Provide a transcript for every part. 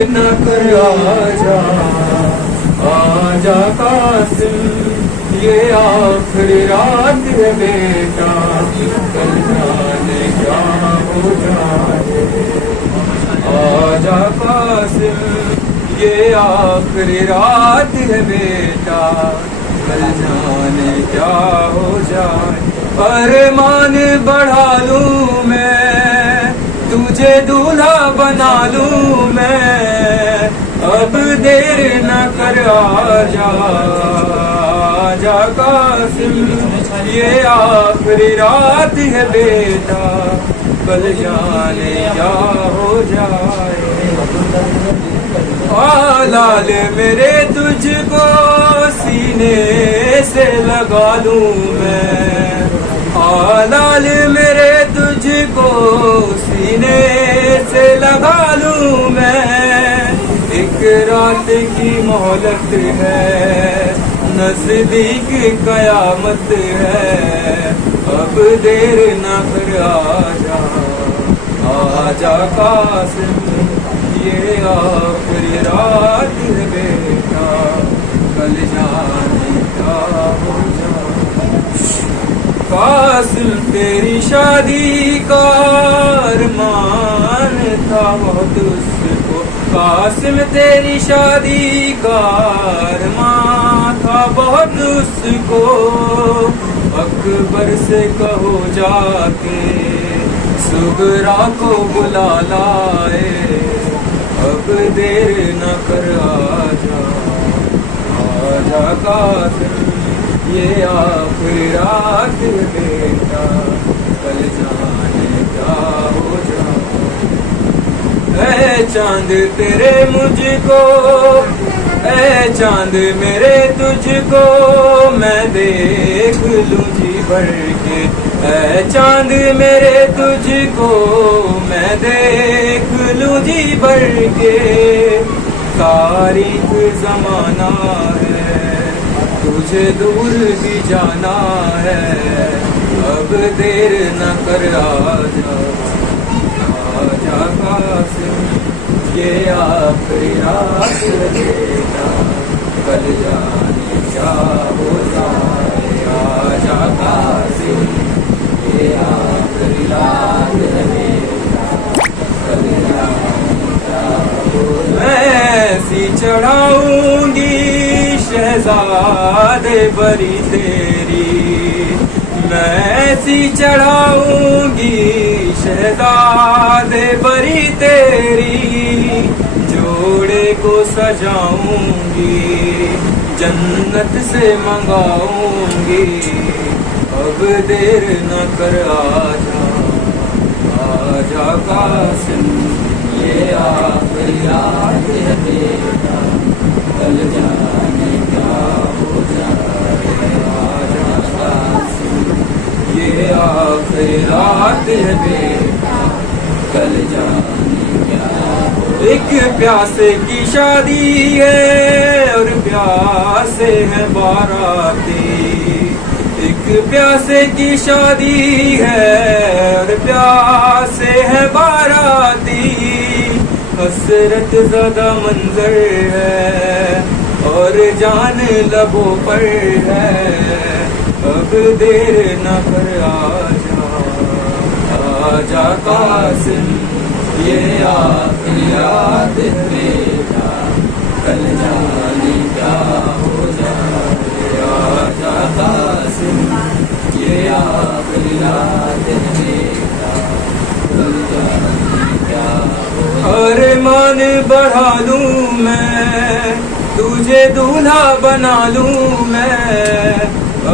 نہ کر آجا قاسم، یہ آخری رات ہے بیٹا، کل جانے کیا ہو جائے۔ آجا قاسم، یہ آخری رات ہے بیٹا، کل جانے کیا ہو جائے۔ ارمان بڑھا لوں میں، تجھے دولہا بنا لوں میں، اب دیر نہ کر آجا قاسم، یہ آخری رات ہے بیٹا، کل جانے کیا ہو جائے۔ لال میرے تجھ کو سینے سے لگا لوں میں، لال میرے تجھ کو سینے سے لگا لوں میں، ایک رات کی مہلت ہے، نزدیک قیامت ہے، اب دیر نہ کر آجا قاسم، یہ آخری رات ہے بیٹا، کل جانے کیا ہو جائے۔ قاسم تیری شادی کا ارمان تھا بہت اس کو، قاسم تیری شادی کا ارمان تھا بہت اس کو، اکبر سے کہو جا کے صغرا کو بلا لائے، اب دیر نہ کر آجا قاسم، یہ آخری رات بیٹا، کل جانے کیا ہو جائے۔ اے چاند تیرے مجھ کو، اے چاند میرے تجھ کو، میں دیکھ لوں جی بھر کے، اے چاند میرے تجھ کو، میں دیکھ لوں جی بھر کے، تاریخ زمانہ ہے، تجھے دور بھی جانا ہے، اب دیر نہ کر آجا قاسم، یہ آخری رات ہے بیٹا، کل جانے کیا ہو جائے۔ آجا قاسم، یہ آخری رات ہے بیٹا، کل جانے کیا ہو جائے۔ میں ایسی چڑھاؤں گی شہزادے بری تیری، میں ایسی چڑھاؤں گی شہزادے بری تیری، جوڑے کو سجاؤں گی جنت سے منگاؤں گی، اب دیر نہ کر آجا قاسم، یہ آخری رات ہے بیٹا، کل جانے کیا ہو جائے۔ آجا قاسم، یہ آخری رات ہے بیٹا، کل جانے کیا ہو جائے۔ ایک پیاسے کی شادی ہے اور پیاسے ہیں باراتی، ایک پیاسے کی شادی ہے اور پیاسے ہیں باراتی، حسرت زدہ منظر ہے اور جان لبوں پر ہے، اب دیر نہ کر آجا قاسم، یہ آخری رات ہے بیٹا، کل جانے کیا ہو جائے۔ آجا قاسم، یہ آخری رات ہے بیٹا، کل جانے کیا ہو جائے۔ ارمان بڑھا لوں میں، تجھے دولہا بنا لوں میں،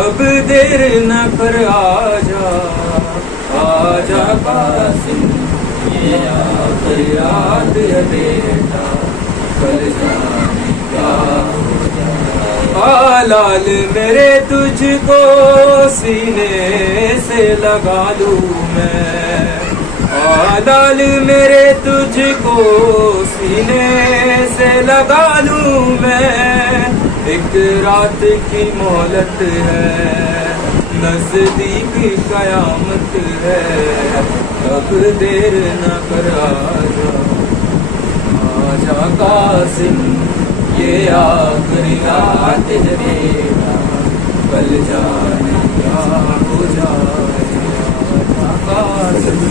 اب دیر نہ کر آجا قاسم، یہ آخری رات ہے بیٹا، کل جانے کیا ہو جائے۔ لال میرے تجھ کو سینے سے لگا لوں میں، لال میرے تجھ کو سینے سے لگا لوں میں، ایک رات کی مہلت ہے، نزدیک قیامت ہے، اب دیر نہ کر آجا قاسم یہ آخری رات ہے میرا کل جانے کیا ہو جائے آجا قاسم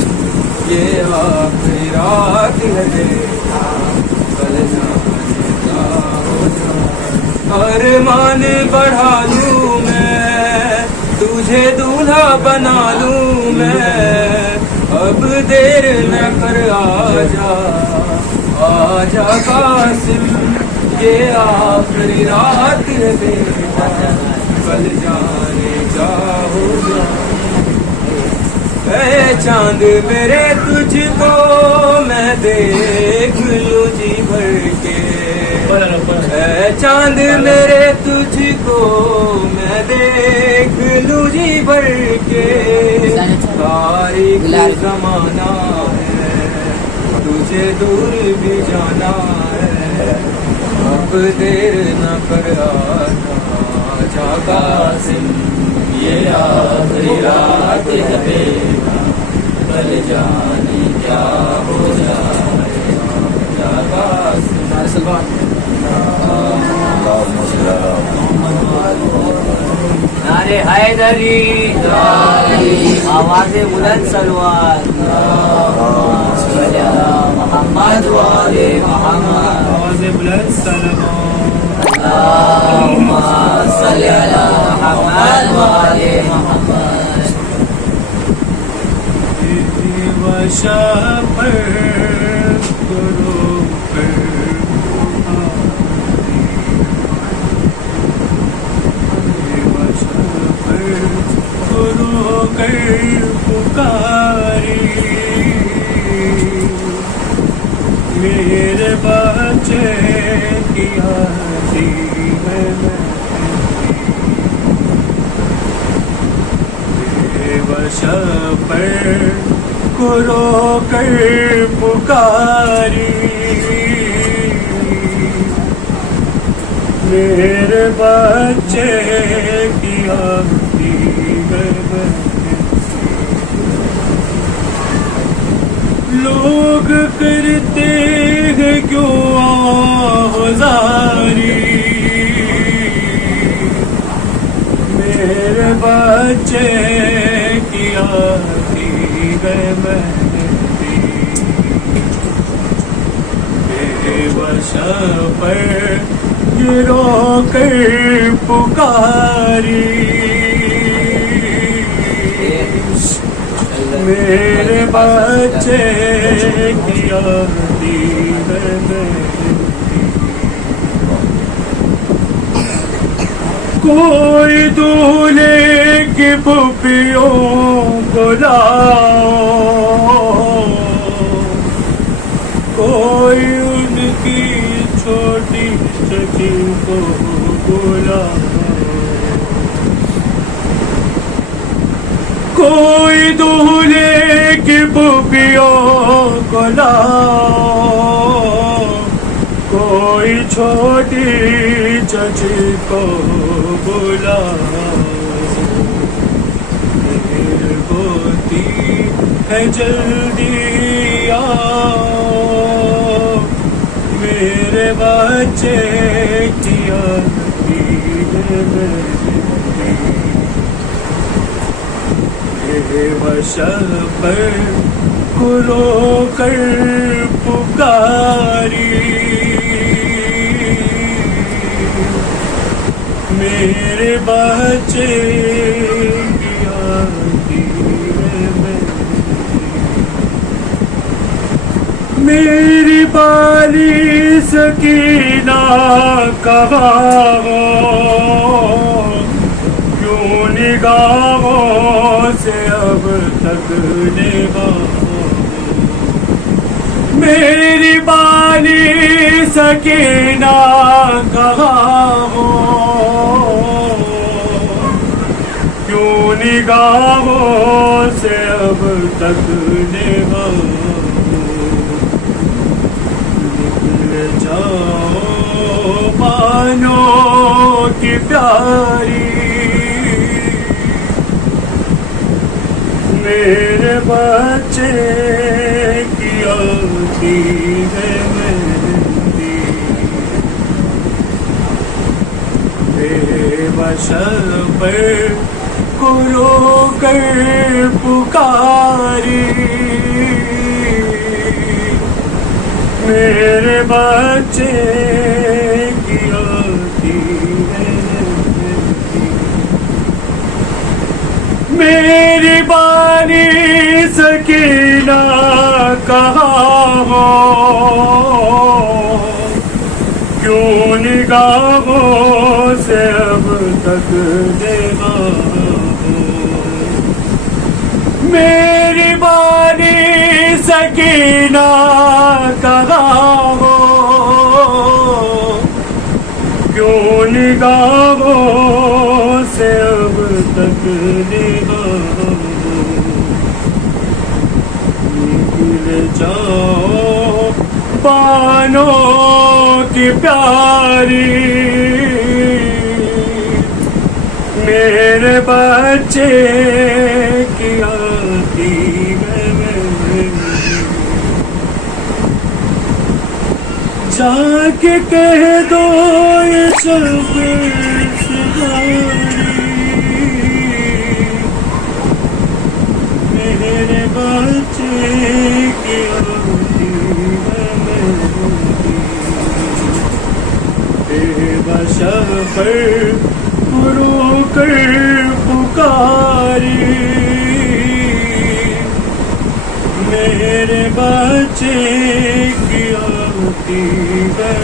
یہ آخری رات ہے میرا کل جانے کیا ہو جائے ارمان بڑھا لوں میں تجھے دولہا بنا لوں میں اب دیر نہ کر آجا قاسم یہ آخری رات ہے بیٹا کل جانے کا ہو جائے اے چاند میرے تجھ کو میں دیکھ لوں جی بھر کے اے چاند میرے تجھ کو میں دیکھ لوں جی بھر کے تاریخ زمانہ ہے تجھے دور بھی جانا ہے اب دیر نہ کر آجا قاسم یہ آخری رات ہے بیٹا کل جانے کیا ہو جائے آجا قاسم نعرے حیدری آواز بلند سلوات محمد والے محمد آواز بلند سلوات اللہم صلی علی محمد والے محمد وشاپر گرو پکاری میرے بچے کی ہنسی میں پر کو رو کر پکاری میرے بچے کی ہنسی لوگ کرتے ہیں کیوں آزاری میرے بچے کی آتی گئے مہندی بے بس پر گرو کر پکاری میرے بچے کی آتی ہے کوئی دولہے کی پھوپھیوں کو لاؤ کوئی ان کی چھوٹی چچی کو بلاؤ کوئی دولہے کی پھوپھیوں کو لاؤ کوئی چھوٹی چچی کو بلاؤ دیر ہوتی ہے جلدی آؤ میرے بچے کی آتی ہے وشل پر کو رو کر پکاری میرے بچے کی آتی ہے میری بالی سکینہ کہاں کیوں نگاہوں سے اب تک نگاہ میری بالی سکینہ کہاں ہو کیوں نگاہوں سے اب تک نگاہ نکل جاؤ بانوں کی پیاری میرے بچے کی آتی ہے مہندی بشر پر کو رو کر پکاری، میرے بچے کی آتی ہے، میری بانی سکینہ کہاں ہو، کیوں نگاہوں سے اب تک دیکھا ہو، میری بانی سکینہ کہاں ہو، کیوں نگاہوں سے اب تک دیکھا ہو، نکل جاؤ بانوں کی پیاری، میرے بچے کی آتی ہے، جا کے کہہ دو یہ سب ساری، میرے بچے کی آتی ہے، بے بشر پر رو کر پکاری، میرے بچے کی آتی ہے،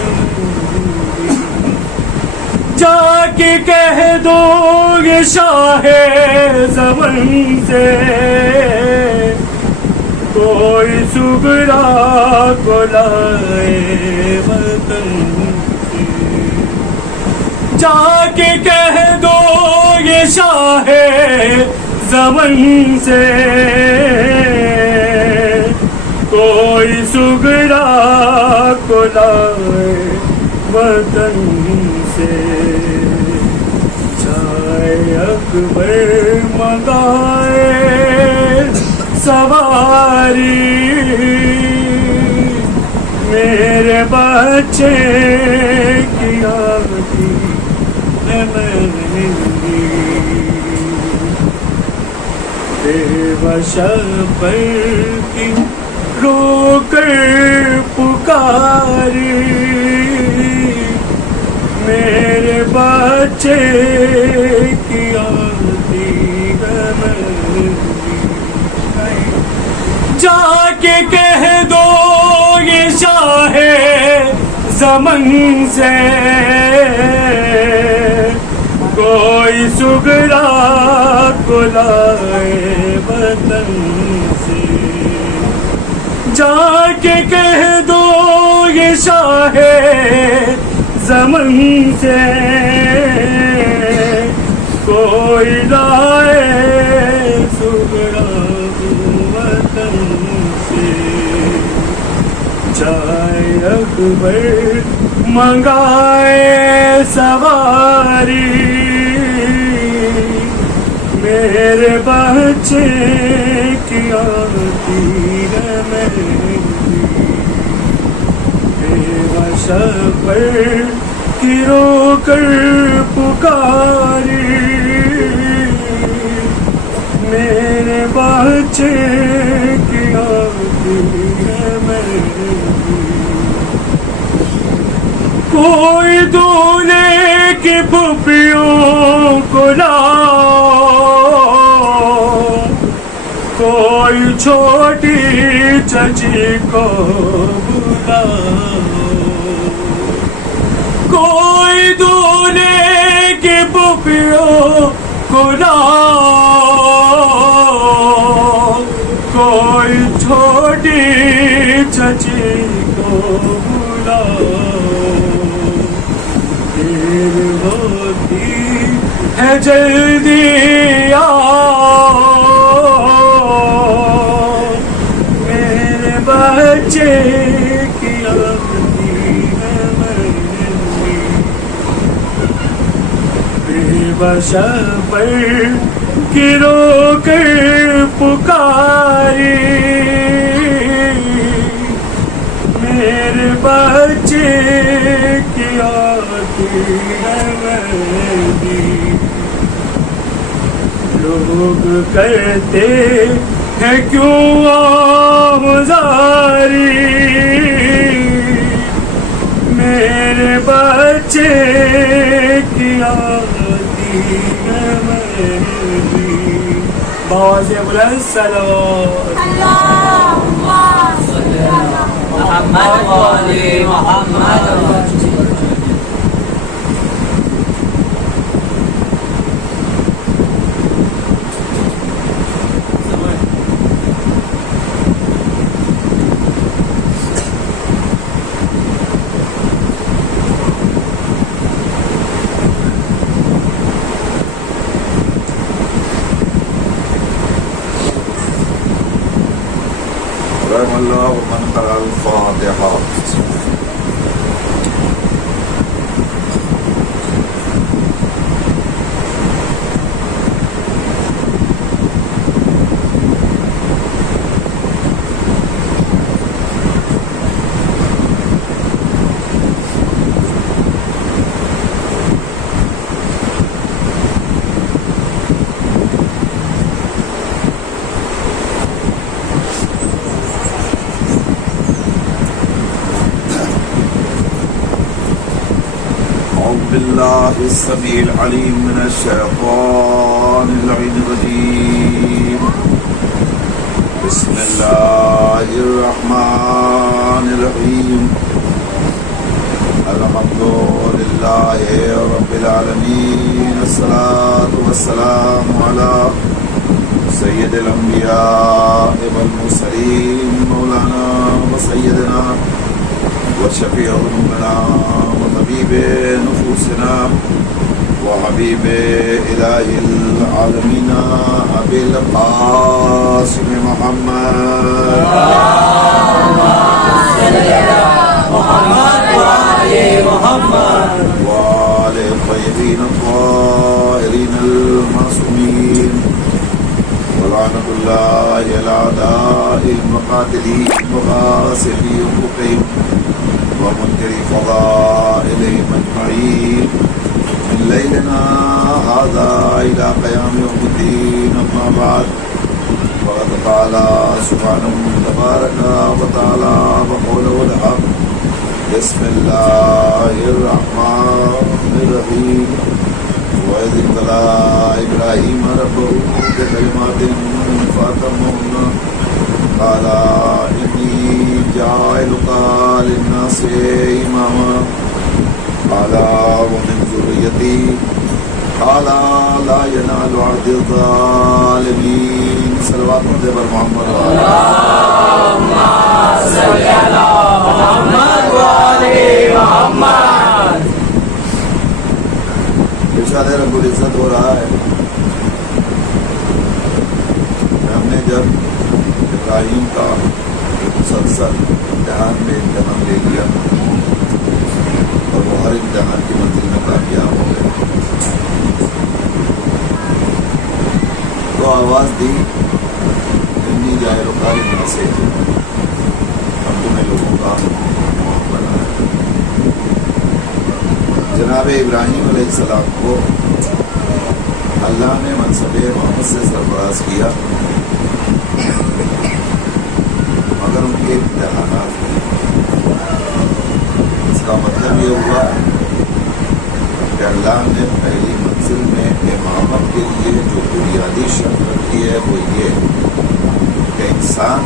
جا کے کہہ دو یہ شاہ زمن سے، کوئی سغرا کو لائے وطن سے، جا کے کہہ دو یہ شاہ زمن سے، کوئی سغرا کو لائے وطن سے، چائے اکبر منگائے سواری، میرے بچے کی آتی ہے مہنگی، بے بشر پر کی رو کر پکاری، میرے بچے کی آتی ہے مہنگی، جا کے کہہ دو یہ شاہ زمن سے، کوئی سغرا کو لائے وطن سے، جا کے کہہ دو یہ شاہ زمن سے، کوئی لائے سغرا وطن سے، چائے اکبر منگائے سواری، میرے بچے کی آتی ہے مہنگی، بے بشر پر کی رو کر پکاری، میرے بچے کی آتی ہے مہنگی، کوئی دولے کی پھپھیوں کو لاؤ، کوئی چھوٹی چچی کو بلاؤ، کوئی دولے کی پھپھیوں کو لاؤ، کوئی چھوٹی چچی کو بلاؤ، دیر ہوتی ہے جلدی آؤ، میرے بچے کی آتی ہے مہنگی، بے بشر پر کی رو کر پکاری، میرے بچے کی آتی ہے مہنگی، لوگ کرتے ہیں کیوں آموزاری، میرے بچے کی آتی ہے مرضی. باز بلند صلوات. محمد وآل محمد. رحم الله ومن قرأ الفاتحة. بالله السميع العليم من الشيطان اللعين الرجيم. بسم الله الرحمن الرحيم. الحمد لله رب العالمين. الصلاة والسلام على سيد الأنبياء والمرسلين مولانا وسيدنا وشفيع ذنوبنا وطبيب نفوسنا وحبيب إله العالمين أبي القاسم محمد وآل الطيبين الطاهرين المعصومين ولعنة الله على أعداء المقاتلين وغاسلي حقوقهم ومنكر فضائلهم أجمعين من ليلنا هذا إلى قيام يوم الدين. أما بعد فقد قال سبحانه تبارك وتعالى وقوله الحق. بسم الله الرحمن الرحيم. وإذ ابتلى إبراهيم ربه بكلمات فأتمهن قال إني جاعلك للناس إماما قال ومن ذريتي قال لا ينال عهد الظالمين. صلوات محمد اللهم صل على محمد وآل محمد. ارشاد رب العزت ہو رہا ہے ہم نے جب ابراہیم کا مسلسل امتحان میں امتحان لے لیا اور وہ ہر امتحان کی منزل میں کامیاب ہو گئے تو آواز دی انی جائے رکاری میں سے ہم تمہیں لوگوں کا امام بنایا. جناب ابراہیم علیہ السلام کو اللہ نے منصب محمد سے سرفراز کیا مگر ان کے امتحانات ہوئے. اس کا مطلب یہ ہوا کہ اللہ نے پہلی منزل میں امامت کے لیے جو بنیادی شرط رکھی ہے وہ یہ کہ انسان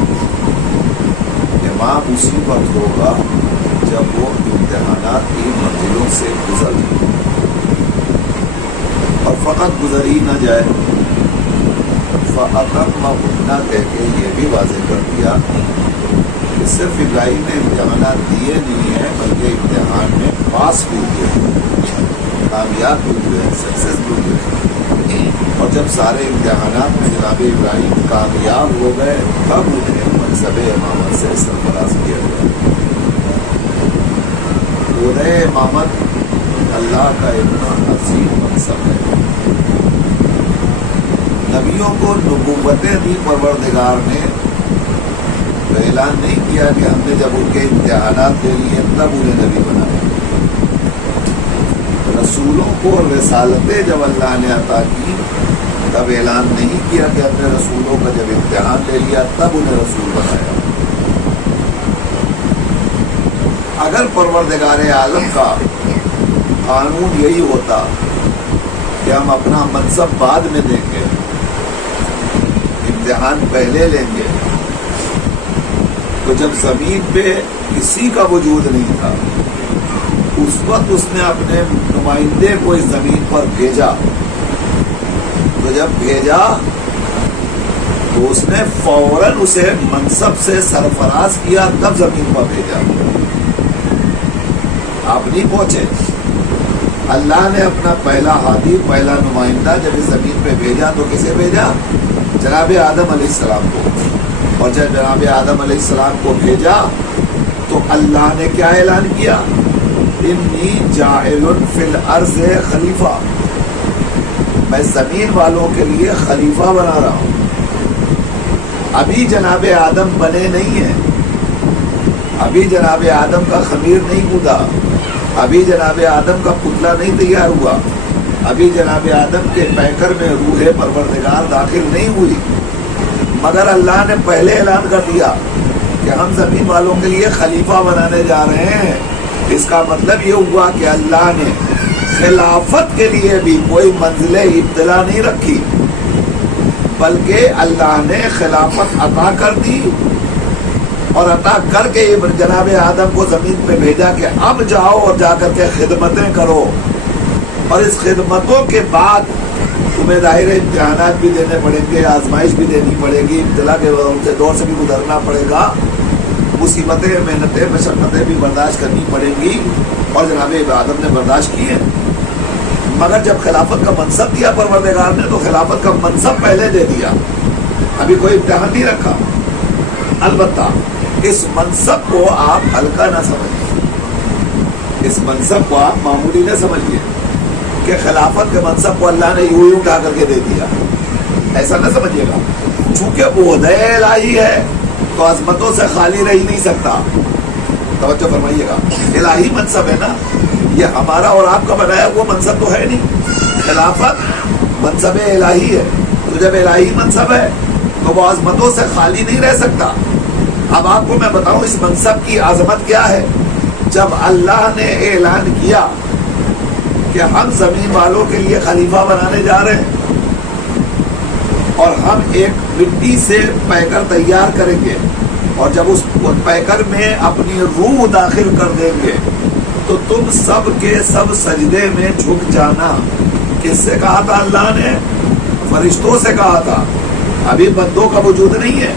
امام اسی وقت ہوگا جب وہ امتحانات کی منزلوں سے گزر اور فقط گزر ہی نہ جائے. فَأَتَمَّهُنَّ کہہ کے یہ بھی واضح کر دیا کہ صرف ابراہیم نے امتحانات دیے نہیں ہیں بلکہ امتحان میں پاس بھی ہوئے, کامیاب بھی ہوئے, سکسیس بھی ہوئے. اور جب سارے امتحانات میں جناب ابراہیم کامیاب ہو گئے تب انہیں منصب امامت سے سرفراز کیا گیا. خودۂ امامت اللہ کا اتنا عظیم منصب ہے. نبیوں کو نبوتیں دی پروردگار نے تو اعلان نہیں کیا کہ ہم نے جب ان کے امتحانات دے لیے تب انہیں نبی بنایا. رسولوں کو رسالتیں جب اللہ نے عطا کی تب اعلان نہیں کیا کہ اپنے رسولوں کا جب امتحان لے لیا تب انہیں رسول بنایا. اگر پروردگار عالم کا قانون یہی ہوتا کہ ہم اپنا منصب بعد میں دیں گے، امتحان پہلے لیں گے، تو جب زمین پہ کسی کا وجود نہیں تھا اس وقت اس نے اپنے نمائندے کو اس زمین پر بھیجا. تو جب بھیجا تو اس نے فوراً اسے منصب سے سرفراز کیا، تب زمین پر بھیجا. آپ نہیں پہنچے. اللہ نے اپنا پہلا ہادی، پہلا نمائندہ جب اس زمین پہ بھیجا تو کسے بھیجا؟ جناب آدم علیہ السلام کو. اور جب جناب آدم علیہ السلام کو بھیجا تو اللہ نے کیا اعلان کیا؟ انی جاعل فی الارض خلیفہ، میں زمین والوں کے لیے خلیفہ بنا رہا ہوں. ابھی جناب آدم بنے نہیں ہیں، ابھی جناب آدم کا خمیر نہیں کودہ، ابھی جناب آدم کا پتلا نہیں تیار ہوا، ابھی جناب آدم کے پیکر میں روح پروردگار داخل نہیں ہوئی، مگر اللہ نے پہلے اعلان کر دیا کہ ہم زمین والوں کے لیے خلیفہ بنانے جا رہے ہیں. اس کا مطلب یہ ہوا کہ اللہ نے خلافت کے لیے بھی کوئی منزل ابتلا نہیں رکھی، بلکہ اللہ نے خلافت عطا کر دی اور عطا کر کے جناب آدم کو زمین پہ بھیجا کہ اب جاؤ اور جا کر کے خدمتیں کرو. اور اس خدمتوں کے بعد تمہیں ظاہر امتحانات بھی دینے پڑیں گے، آزمائش بھی دینی پڑے گی، ابتلا کے دور سے بھی گزرنا پڑے گا، مصیبتیں، محنتیں، مشقتیں بھی برداشت کرنی پڑیں گی، اور جناب آدم نے برداشت کی ہے. مگر جب خلافت کا منصب دیا پروردگار نے تو خلافت کا منصب پہلے دے دیا، ابھی کوئی امتحان نہیں رکھا. البتہ اس منصب کو آپ ہلکا نہ سمجھیں، اس منصب کو آپ معمولی نہ سمجھیے کہ خلافت کے منصب کو اللہ نے یوں اٹھا کر کے دے دیا، ایسا نہ سمجھیے گا. چونکہ عہدہ الہی ہے تو عظمتوں سے خالی رہ ہی نہیں سکتا. توجہ فرمائیے گا، الہی منصب ہے نا، یہ ہمارا اور آپ کا بنایا وہ منصب تو ہے نہیں. خلافت منصب الہی ہے، تو جب الہی منصب ہے تو وہ عظمتوں سے خالی نہیں رہ سکتا. اب آپ کو میں بتاؤں اس منصب کی عظمت کیا ہے. جب اللہ نے اعلان کیا کہ ہم زمین والوں کے لیے خلیفہ بنانے جا رہے ہیں اور ہم ایک مٹی سے پیکر تیار کریں گے، اور جب اس پیکر میں اپنی روح داخل کر دیں گے تو تم سب کے سب سجدے میں جھک جانا. کس سے کہا تھا اللہ نے؟ فرشتوں سے کہا تھا. ابھی بندوں کا وجود نہیں ہے،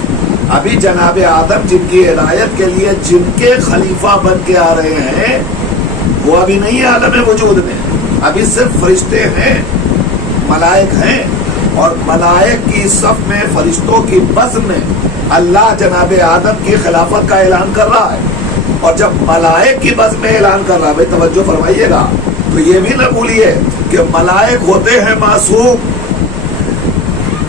ابھی جناب آدم جن کی ہدایت کے لیے جن کے خلیفہ بن کے آ رہے ہیں وہ ابھی نہیں ہے عالم وجود میں. ابھی صرف فرشتے ہیں، ملائک ہیں، اور ملائک کی صف میں، فرشتوں کی بزم میں اللہ جناب آدم کی خلافت کا اعلان کر رہا ہے. اور جب ملائک کی بزم میں اعلان کر رہا ہے، بھائی توجہ فرمائیے گا، تو یہ بھی نہ بھولیے کہ ملائک ہوتے ہیں معصوم،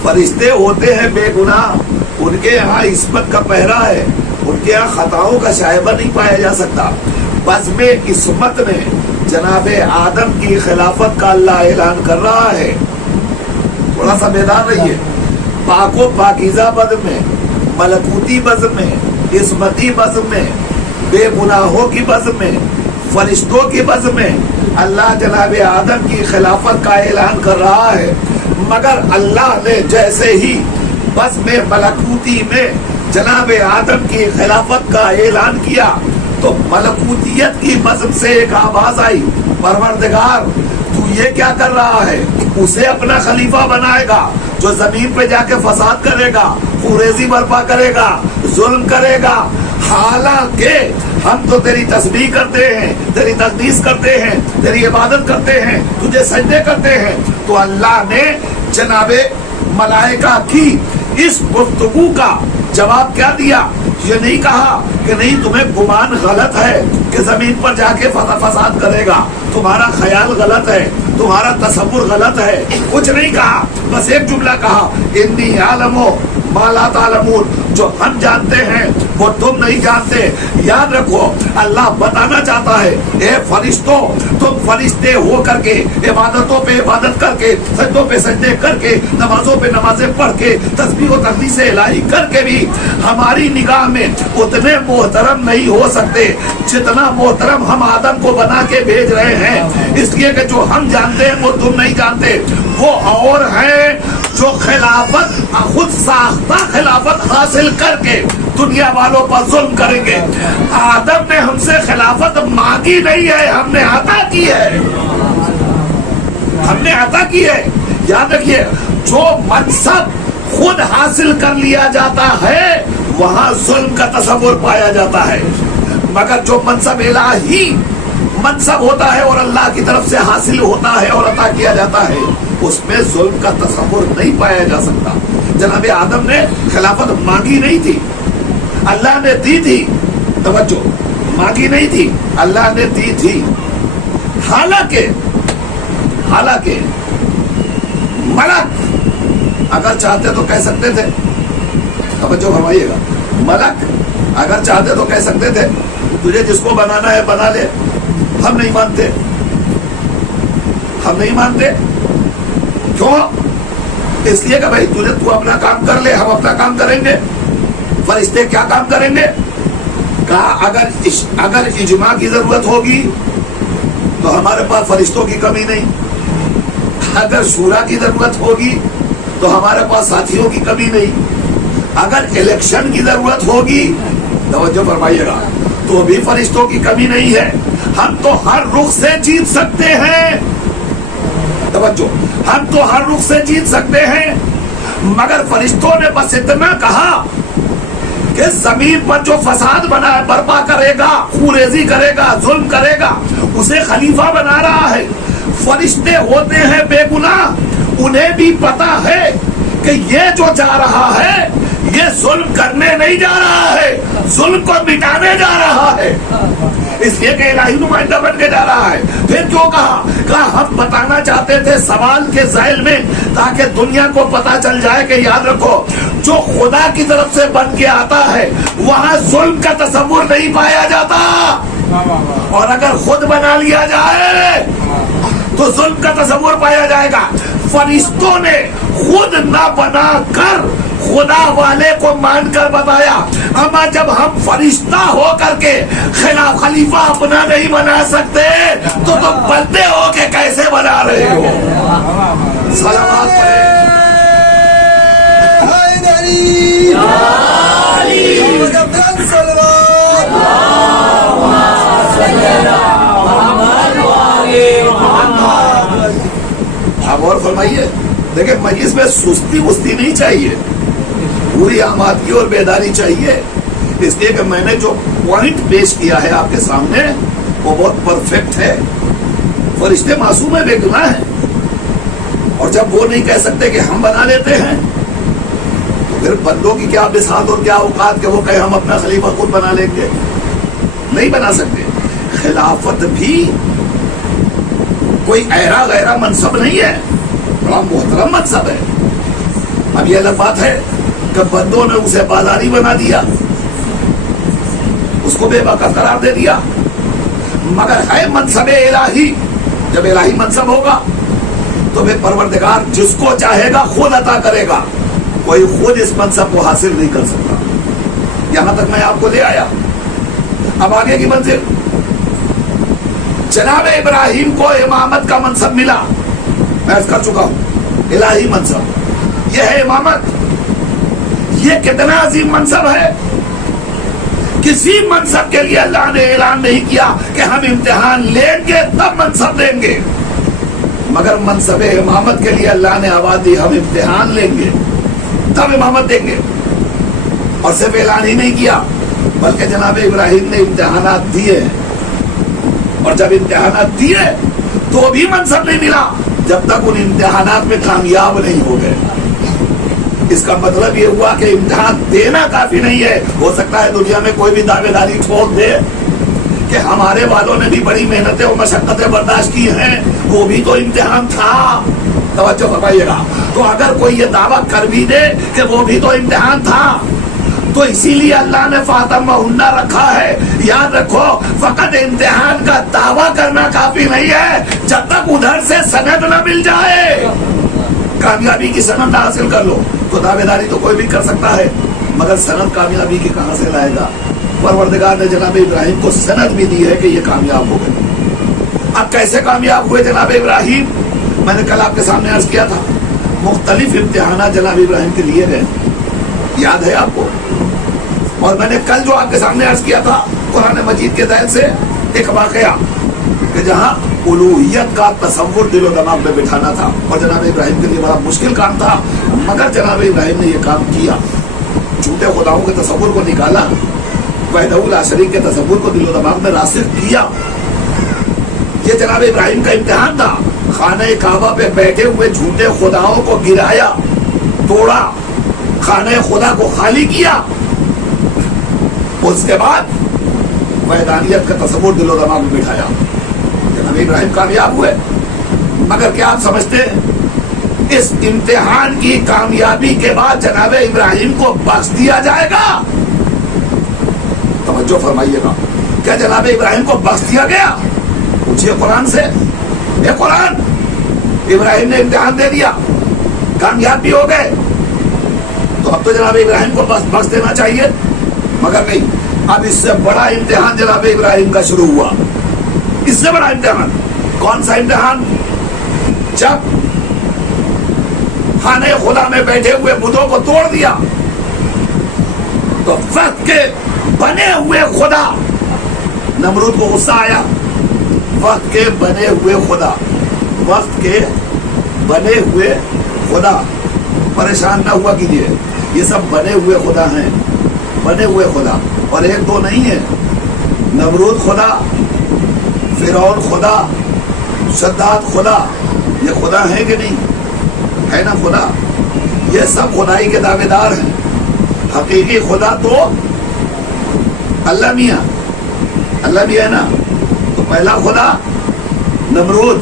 فرشتے ہوتے ہیں بے گناہ، ان کے یہاں عصمت کا پہرا ہے، ان کے یہاں خطاؤں کا شائبہ نہیں پایا جا سکتا. بزم عصمت میں جناب آدم کی خلافت کا اللہ اعلان کر رہا ہے. تھوڑا سا بیدار رہیے. پاک و پاکیزہ بزم میں، ملکوتی بزم میں، عصمتی بزم میں، بے گناہوں کی بزم میں، فرشتوں کی بزم میں اللہ جناب آدم کی خلافت کا اعلان کر رہا ہے. مگر اللہ نے جیسے ہی بزم ملکوتی میں جناب آدم کی خلافت کا اعلان کیا تو ملکوتیت کی بزم سے ایک آواز آئی، پروردگار تو یہ کیا کر رہا ہے؟ اسے اپنا خلیفہ بنائے گا جو زمین پہ جا کے فساد کرے گا، خوریزی برپا کرے گا، ظلم کرے گا. حالانکہ ہم تو تیری تسبیح کرتے ہیں، تیری تقدیس کرتے ہیں، تیری عبادت کرتے ہیں، تجھے سجدے کرتے ہیں. تو اللہ نے جناب ملائکہ کی اس گفتگو کا جواب کیا دیا؟ یہ نہیں کہا کہ نہیں تمہیں گمان غلط ہے کہ زمین پر جا کے فساد کرے گا، تمہارا خیال غلط ہے، تمہارا تصور غلط ہے، کچھ نہیں کہا. بس ایک جملہ کہا، انی عالم मा ला तालमून, जो हम जानते हैं वो तुम नहीं जानते। याद रखो, अल्लाह बताना चाहता है, ए फरिश्तों, तुम फरिश्ते हो करके, इबादतों पे इबादत करके, सजदों पे सजदे करके, नमाजों पे नमाजें पढ़ के, तस्बीह और तकदीस इलाही करके भी हमारी निगाह में उतने मोहतरम नहीं हो सकते जितना मोहतरम हम आदम को बना के भेज रहे हैं। इसलिए कि जो हम जानते हैं वो तुम नहीं जानते। वो और है जो खिलाफत, खुद साख्ता खिलाफत हासिल करके दुनिया वालों पर जुल्म करेंगे। आदम ने हमसे खिलाफत मांगी नहीं है, हमने अता की है, हमने अता की है। याद रखिए, जो मनसब खुद हासिल कर लिया जाता है वहां जुल्म का तसव्वुर पाया जाता है, मगर जो मनसब इलाही मनसब होता है और अल्लाह की तरफ से हासिल होता है और अता किया जाता है, उसमें जुल्म का तसव्वुर नहीं पाया जा सकता। जनाब आदम ने खिलाफत मांगी नहीं थी, अल्लाह ने दी थी। तवज्जो, मांगी नहीं थी, अल्लाह ने दी थी। हालांकि मलक अगर चाहते तो कह सकते थे, तवज्जो फरमाइएगा, मलक अगर चाहते तो कह सकते थे तुझे जिसको बनाना है बना ले। हम नहीं मानते, हम नहीं मानते। क्यों? इसलिए कि भाई तू अपना काम कर ले, हम अपना काम करेंगे। फरिश्ते क्या काम करेंगे? कहा अगर इजमा की जरूरत होगी तो हमारे पास फरिश्तों की कमी नहीं, अगर शूरा की जरूरत होगी तो हमारे पास साथियों की कमी नहीं, अगर इलेक्शन की जरूरत होगी, तवज्जो फरमाइएगा, तो भी फरिश्तों की कमी नहीं है। हम तो हर रुख से जीत सकते हैं, तवज्जो, हम तो हर रुख से जीत सकते हैं, मगर फरिश्तों ने बस इतना कहा कि जमीन पर जो फसाद बना है, बर्पा करेगा, खूरेजी करेगा, जुल्म करेगा, उसे खलीफा बना रहा है। फरिश्ते होते हैं बेगुनाह, उन्हें भी पता है कि ये जो जा रहा है ये जुल्म करने नहीं जा रहा है, जुल्म को मिटाने जा रहा है, इसलिए कि इलाही नुमाइंदा बन के जा रहा है। फिर क्यों कहा हम बताना चाहते थे सवाल के ज़ैल में, ताकि दुनिया को पता चल जाए कि याद रखो, जो खुदा की तरफ से बन के आता है वहां जुल्म का तसव्वुर नहीं पाया जाता, और अगर खुद बना लिया जाए तो जुल्म का तसव्वुर पाया जाएगा। फरिश्तों ने खुद ना बना कर खुदा वाले को मानकर बताया, अमा जब हम फरिश्ता हो करके खलीफा अपना नहीं बना सकते तो तुम बंदे हो के कैसे बना रहे हो? सलावत अब और फरमाइए। देखिए, मजलिस में सुस्ती वस्ती नहीं चाहिए, पूरी आमादगी और बेदारी चाहिए। इसलिए कि मैंने जो पॉइंट पेश किया है आपके सामने वो बहुत परफेक्ट है। फरिश्ते मासूम है, बेगुनाह है, और जब वो नहीं कह सकते कि हम बना लेते हैं तो फिर बंदों की क्या बिसात और क्या औकात के वो कहे हम अपना खलीफा खुद बना लेंगे। नहीं बना सकते। खिलाफत भी कोई ऐरा गैरा मनसब नहीं है, बड़ा मोहतरम मनसब है। अब ये अलग बात है कि बंदों ने उसे बाजारी बना दिया, उसको बेवकूफ करार दे दिया, मगर है मनसब इलाही। जब इलाही मनसब होगा तो फिर परवरदिगार जिसको चाहेगा खुद अता करेगा, कोई खुद इस मनसब को हासिल नहीं कर सकता। यहां तक मैं आपको ले आया। अब आगे की मंजिल, जनाब इब्राहिम को इमामत का मनसब मिला, मैं अर्ज कर चुका हूं, इलाही मनसब यह है इमामत। यह कितना अजीम मनसब है। किसी मनसब के लिए अल्लाह ने ऐलान नहीं किया कि हम इम्तिहान लेंगे तब मनसब देंगे, मगर मनसब इमामत के लिए अल्लाह ने आवाज दी, हम इम्तिहान लेंगे तब इमामत देंगे। और सिर्फ ऐलान ही नहीं किया, बल्कि जनाब इब्राहिम ने इम्तिहानात दिए, और जब इम्तिहानात दिए तो भी मनसब नहीं मिला जब तक उन इम्तिहानात में कामयाब नहीं हो गए। इसका मतलब ये हुआ कि इम्तिहान देना काफी नहीं है। हो सकता है दुनिया में कोई भी दावेदारी ठोक दे कि हमारे वालों ने भी बड़ी मेहनतें और मशक्कतें बर्दाश्त की हैं, वो भी तो इम्तिहान था। توجہ فرمائیے گا. تو اگر کوئی یہ دعویٰ کر بھی دے کہ وہ بھی تو امتحان تھا, تو اسی لیے اللہ نے فاطمہ ہنہ رکھا ہے. یاد رکھو, فقط امتحان کا دعویٰ کرنا کافی نہیں ہے جب تک ادھر سے سند نہ مل جائے. کامیابی کی سند حاصل کر لو تو دعوے داری تو کوئی بھی کر سکتا ہے, مگر سند کامیابی کی کہاں سے لائے گا؟ پروردگار نے جناب ابراہیم کو سند بھی دی ہے کہ یہ کامیاب ہو گئے. اب کیسے کامیاب ہوئے جناب ابراہیم؟ میں نے کل آپ کے سامنے عرض کیا تھا, مختلف امتحانات جناب ابراہیم کے لیے گئے, یاد ہے آپ کو؟ اور میں نے کل جو آپ کے سامنے عرض کیا تھا قرآن مجید کے ذیل سے ایک واقعہ کہ جہاں الوہیت کا تصور دل و دماغ میں بٹھانا تھا, اور جناب ابراہیم کے لیے بڑا مشکل کام تھا, مگر جناب ابراہیم نے یہ کام کیا. جھوٹے خداؤں کے تصور کو نکالا, وحدہ لا شریک کے تصور کو دل و دماغ میں راسخ کیا. یہ جناب ابراہیم کا امتحان تھا. خانہ کعبہ پہ بیٹھے ہوئے جھوٹے خداؤں کو گرایا, توڑا, خانہ خدا کو خالی کیا. اس کے بعد وحدانیت کا تصور دل و دماغ میں بٹھایا. جناب ابراہیم کامیاب ہوئے. مگر کیا آپ سمجھتے ہیں اس امتحان کی کامیابی کے بعد جناب ابراہیم کو بخش دیا جائے گا؟ توجہ فرمائیے گا. کیا جناب ابراہیم کو بخش دیا گیا؟ پوچھئے قرآن سے. اے قرآن, ابراہیم نے امتحان دے دیا, کامیاب بھی ہو گئے, تو اب تو جناب ابراہیم کو بخش دینا چاہیے. مگر نہیں, اب اس سے بڑا امتحان جناب ابراہیم کا شروع ہوا. اس سے بڑا امتحان کون سا امتحان؟ جب خانہ خدا میں بیٹھے ہوئے بتوں کو توڑ دیا تو وقت کے بنے ہوئے خدا, نمرود کو غصہ آیا. وقت کے بنے ہوئے خدا, وقت کے بنے ہوئے خدا, پریشان نہ ہوا کیجیے, یہ سب بنے ہوئے خدا ہیں, بنے ہوئے خدا, اور ایک دو نہیں ہے. نمرود خدا, فرعون خدا, شداد خدا, یہ خدا ہے کہ نہیں ہے؟ نا خدا. یہ سب خدائی کے دعوے دار ہیں. حقیقی خدا تو اللہ میاں, اللہ بھی ہے نا. تو پہلا خدا نمرود,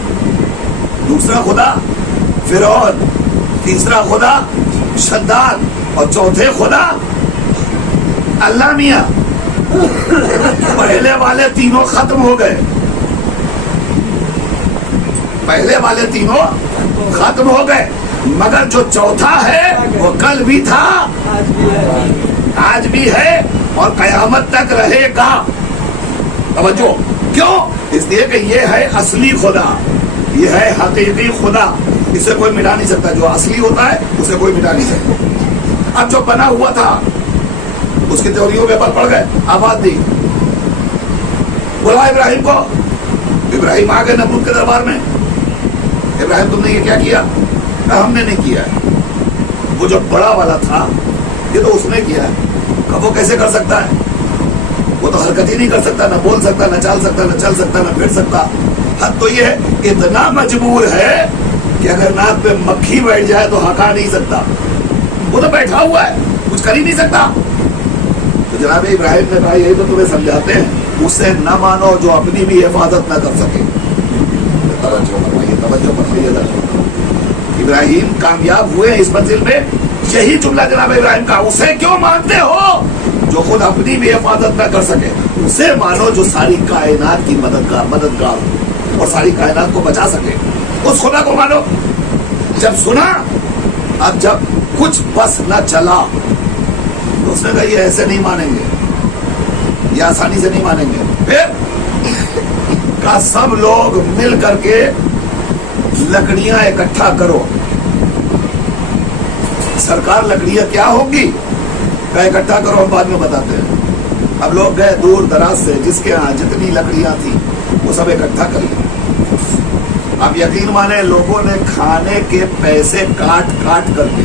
دوسرا خدا فرعون, تیسرا خدا شداد, اور چوتھے خدا اللہ میاں. پہلے والے تینوں ختم ہو گئے, پہلے والے تینوں ختم ہو گئے, مگر جو چوتھا ہے وہ کل بھی تھا, آج بھی ہے, اور قیامت تک رہے گا. توجہ, کیوں؟ اس لیے کہ یہ ہے اصلی خدا, یہ ہے حقیقی خدا, اسے کوئی مٹا نہیں سکتا. جو اصلی ہوتا ہے اسے کوئی مٹا نہیں سکتا. اب جو بنا ہوا تھا اس کی تیوریوں پہ پڑ گئے, آباد دی, بلا ابراہیم کو. ابراہیم آ گئے نمرود کے دربار میں. ابراہیم تم نے یہ کیا کیا؟ ہم نے نہیں کیا ہے, وہ جو بڑا والا تھا یہ تو اس نے کیا ہے. اب وہ کیسے کر سکتا ہے؟ وہ تو حرکت ہی نہیں کر سکتا, نہ بول سکتا, نہ چل سکتا, نہ چل سکتا, نہ پھر سکتا. حد تو یہ ہے اتنا مجبور ہے کہ اگر ناک پہ مکھی بیٹھ جائے تو ہکا نہیں سکتا. وہ تو بیٹھا ہوا ہے, کچھ کر ہی نہیں سکتا. تو جناب ابراہیم نے کہا یہی تو تمہیں سمجھاتے ہیں, اس سے نہ مانو جو اپنی بھی حفاظت نہ کر سکے. توجہ فرمائیے. ابراہیم کامیاب ہوئے اس منزل میں. یہی جملہ جناب ابراہیم کا, اسے کیوں مانتے ہو جو خود اپنی بھی حفاظت نہ کر سکے؟ اسے مانو جو ساری کائنات کی مددگار اور ساری کائنات کو بچا سکے. اس خدا کو مانو. جب سنا, اب جب کچھ بس نہ چلا تو اس نے کہا یہ ایسے نہیں مانیں گے, یہ آسانی سے نہیں مانیں گے. پھر کہا سب لوگ مل کر کے لکڑیاں اکٹھا کرو. سرکار لکڑیاں کیا ہوگی؟ کہا اکٹھا کرو, ہم بعد میں بتاتے ہیں. اب لوگ گئے دور دراز سے, جس کے ہاں جتنی لکڑیاں تھیں وہ سب اکٹھا کر لی. اب یقین مانے لوگوں نے کھانے کے پیسے کاٹ کاٹ کر کے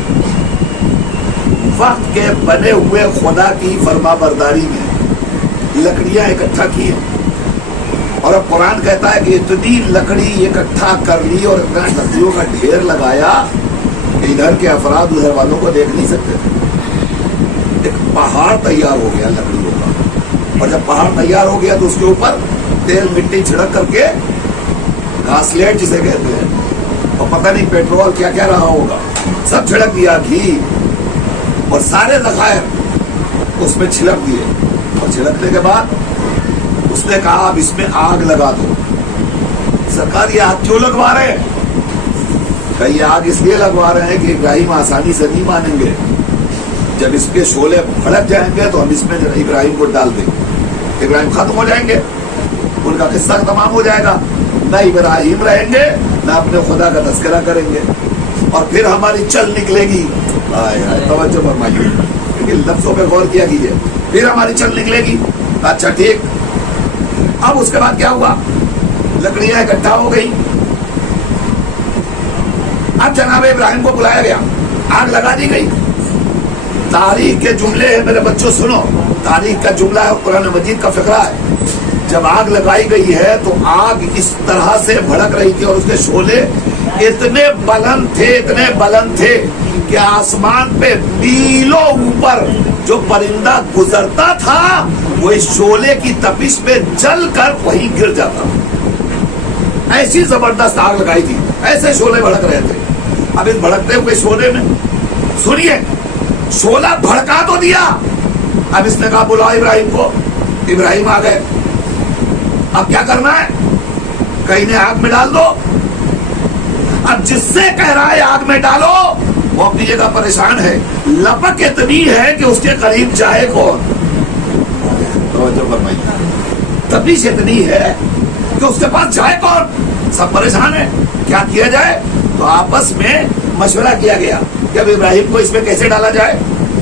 وقت کے بنے ہوئے خدا کی فرما برداری میں لکڑیاں اکٹھا کی ہیں. اور اب قرآن کہتا ہے کہ اتنی لکڑی اکٹھا کر لی اور اتنا لکڑیوں کا ڈھیر لگایا کہ ادھر کے افراد ادھر والوں کو دیکھ نہیں سکتے تھے. ایک پہاڑ تیار ہو گیا لکڑیوں کا, اور جب پہاڑ تیار ہو گیا تو اس کے اوپر تیل مٹی چھڑک کر کے گھاسلیٹ جسے کہتے ہیں और पता नहीं पेट्रोल क्या क्या रहा होगा, सब छिड़क दिया, घी और सारे ज़खायर उसमें छिड़क दिए। और छिड़कने के बाद उसने कहा अब इसमें आग लगा दो। सरकार ये आग क्यों लगवा रहे हैं? कई आग इसलिए लगवा रहे हैं कि इब्राहिम आसानी से नहीं मानेंगे। जब इसके शोले भड़क जाएंगे तो हम इसमें इब्राहिम को डाल देंगे, इब्राहिम खत्म हो जाएंगे, उनका किस्सा तमाम हो जाएगा, न इब्राहिम रहेंगे न अपने खुदा का तस्करा करेंगे, और फिर हमारी चल निकलेगी। तवज्जो फरमाइए, लेकिन लफ्जों पे गौर किया कीजिए, फिर हमारी चल निकलेगी। अच्छा ठीक, अब उसके बाद क्या हुआ? लकड़ियां इकट्ठा हो गई। अब जनाब इब्राहिम को बुलाया गया, आग लगा दी गई। तारीख के जुमले हैं मेरे बच्चों, सुनो, तारीख का जुमला है, कुरान मजीद का फिक्रा है। जब आग लगाई गई है तो आग इस तरह से भड़क रही थी और उसके शोले इतने बुलंद थे कि आसमान पे मीलों ऊपर जो परिंदा गुजरता था वो इस शोले की तपिश में जल कर वहीं गिर जाता। ऐसी जबरदस्त आग लगाई थी, ऐसे शोले भड़क रहे थे। अब इस भड़कते हुए शोले में सुनिए, शोला भड़का तो दिया। अब इसने कहा बुलाओ इब्राहिम को। इब्राहिम आ गए। अब क्या करना है? कहीं ने आग में डाल दो। अब जिससे कह रहा है आग में डालो वो अपनी जगह परेशान है, लपक इतनी है कि उसके करीब जाए कौन? तपिश इतनी है कि उसके पास जाए कौन? सब परेशान है, क्या किया जाए? तो आपस में मशवरा किया गया कि अब इब्राहिम को इसमें कैसे डाला जाए।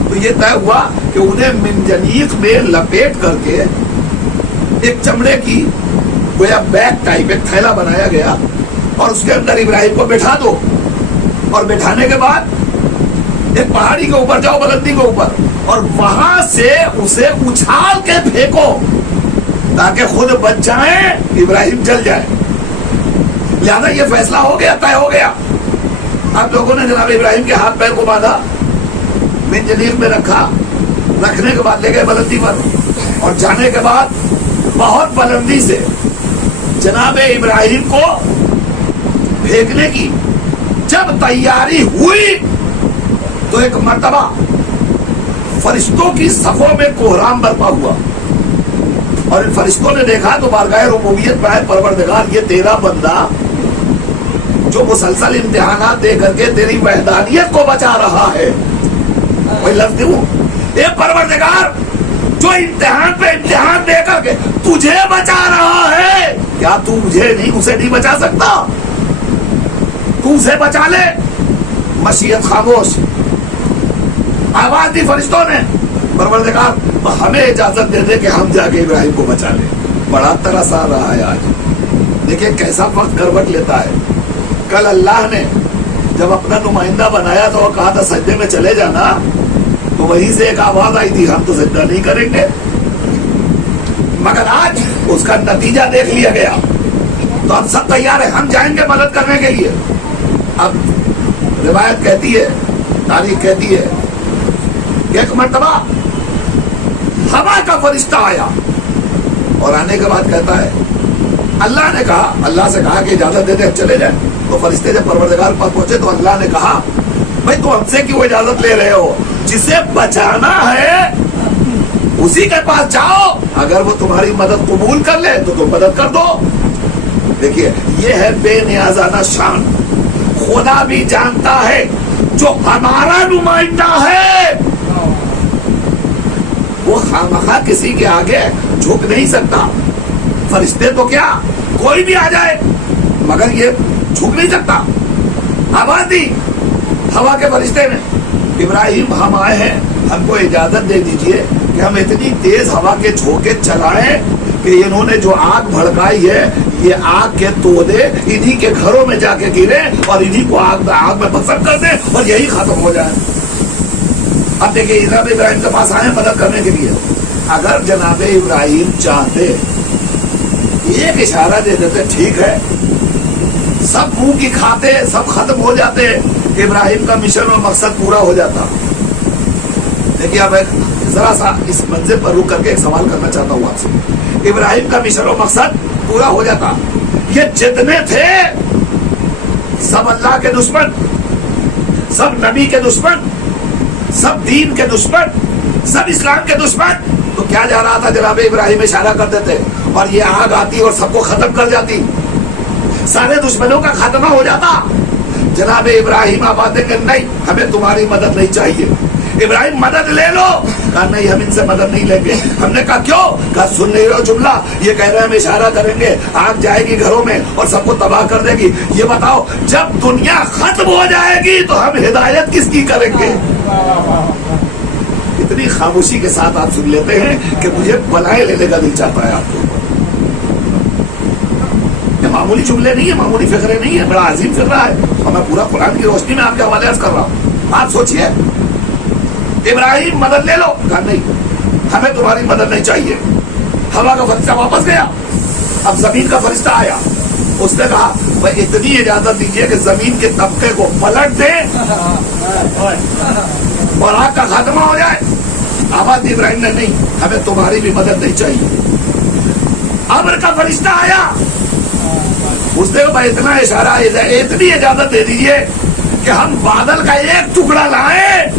तो ये तय हुआ कि उन्हें मिंजनीक में लपेट करके एक चमड़े की गोया बैग टाइप एक थैला बनाया गया और उसके अंदर इब्राहिम को बैठा दो, और बैठाने के बाद एक पहाड़ी के ऊपर जाओ, बुलंदी के ऊपर, और वहां से उसे उछाल के फेंको ताकि खुद बच जाए, इब्राहिम जल जाए। लिहाजा ये फैसला हो गया, तय हो गया। अब लोगों ने जनाब इब्राहिम के हाथ पैर को बांधा, मिंजनीक में रखा, रखने के बाद ले गए बुलंदी पर, और जाने के बाद बहुत बुलंदी से जनाब इब्राहिम को फेंकने की जब तैयारी हुई तो एक मर्तबा फरिश्तों की सफों में कोहराम बरपा हुआ, और इन फरिश्तों ने देखा तो बारगाह रुबूबियत में आए, परवरदिगार ये तेरा बंदा जो मुसलसल इम्तिहानात दे करके तेरी वहदानियत को बचा रहा है, वही लफ्ज दूं, ये परवरदिगार जो इम्तिहान पे इम्तिहान दे करके तुझे बचा रहा है, क्या तू मुझे नहीं उसे नहीं बचा सकता? तू उसे बचा ले। मशीयत खामोश। आवाज दी फरिश्तों ने, परवरदिगार हमें इजाजत दे दे कि हम जाके इब्राहिम को बचा ले। बड़ा तरस आ रहा है आज, देखिए कैसा वक्त करवट लेता है। कल अल्लाह ने जब अपना नुमाइंदा बनाया तो वो कहा था सजदे में चले जाना, तो वहीं से एक आवाज आई थी हम तो सजदा नहीं करेंगे। मगर आज उसका नतीजा देख लिया गया, तो हम सब तैयार है, हम जाएंगे मदद करने के लिए। अब रिवायत कहती है, तारीख कहती है, एक मर्तबा हवा का फरिश्ता आया, और आने के बाद कहता है अल्लाह ने कहा, अल्लाह से कहा कि इजाजत दे दे चले जाए। तो फरिश्ते जब परवरदिगार पर पहुंचे तो अल्लाह ने कहा भाई तो हमसे क्यों इजाजत ले रहे हो? जिसे बचाना है उसी के पास जाओ, अगर वो तुम्हारी मदद कबूल कर ले तो तुम मदद कर दो। देखिए ये है बेनियाजाना शान। खुदा भी जानता है जो हमारा नुमाइंदा है वो खामखा किसी के आगे झुक नहीं सकता। फरिश्ते तो क्या कोई भी आ जाए, मगर ये झुक नहीं सकता। आवाज दी हवा के फरिश्ते ने, इब्राहिम हम आए हैं, हमको इजाजत दे दीजिए कि हम इतनी तेज हवा के झोंके चलाएं कि इन्होंने जो आग भड़काई है ये आग के तोड़े इन्हीं के घरों में जाके गिरे और इन्हीं को आग में भस्म कर दे और यही खत्म हो जाए। अब देखिए जनाब इब्राहिम के पास आए मदद करने के लिए। अगर जनाब इब्राहिम चाहते एक इशारा दे देते, ठीक है, सब मुंह की खाते, सब खत्म हो जाते, इब्राहिम का मिशन और मकसद पूरा हो जाता। देखिए अब एक जरा सा इस मंजिल पर रुक करके एक सवाल करना चाहता हूँ आपसे। इब्राहिम का मिशन और मकसद पूरा हो जाता, ये जितने थे सब अल्लाह के दुश्मन, सब नबी के दुश्मन, सब दीन के दुश्मन, सब इस्लाम के दुश्मन। तो क्या जा रहा था, जनाब इब्राहिम इशारा करते थे और ये आग आती और सबको खत्म कर जाती, सारे दुश्मनों का खात्मा हो जाता। जनाब इब्राहिम आप आते कि नहीं, हमें तुम्हारी मदद नहीं चाहिए। इब्राहिम मदद ले लो, कहा नहीं हम इनसे मदद नहीं लेंगे। हमने कहा क्यों, कहा सुन नहीं रहे हो जुमला, ये कह रहे हैं हम इशारा करेंगे आग जाएगी घरों में और सबको तबाह कर देगी। ये बताओ जब दुनिया खत्म हो जाएगी तो हम हिदायत किसकी करेंगे। इतनी खामोशी के साथ आप सुन लेते हैं कि मुझे बलाएं लेने का दिल चाहता है आपके ऊपर। ये मामूली जुमले नहीं है, मामूली फिक्रे नहीं है, बड़ा अजीम फिक्रा है और मैं पूरा कुरान की रोशनी में आपके हवाले अर्ज कर रहा हूँ। आप सोचिए, इब्राहिम मदद ले लो, कहा नहीं हमें तुम्हारी मदद नहीं चाहिए। हवा का फरिश्ता वापस गया, अब जमीन का फरिश्ता आया, उसने कहा भाई इतनी इजाजत दीजिए कि जमीन के तबके को पलट दे और आग का खात्मा हो जाए। आवाज इब्राहिम ने नहीं, हमें तुम्हारी भी मदद नहीं चाहिए। अम्र का फरिश्ता आया, उसने भाई इतना इशारा, इतनी इजाजत दे दीजिए कि हम बादल का एक टुकड़ा लाए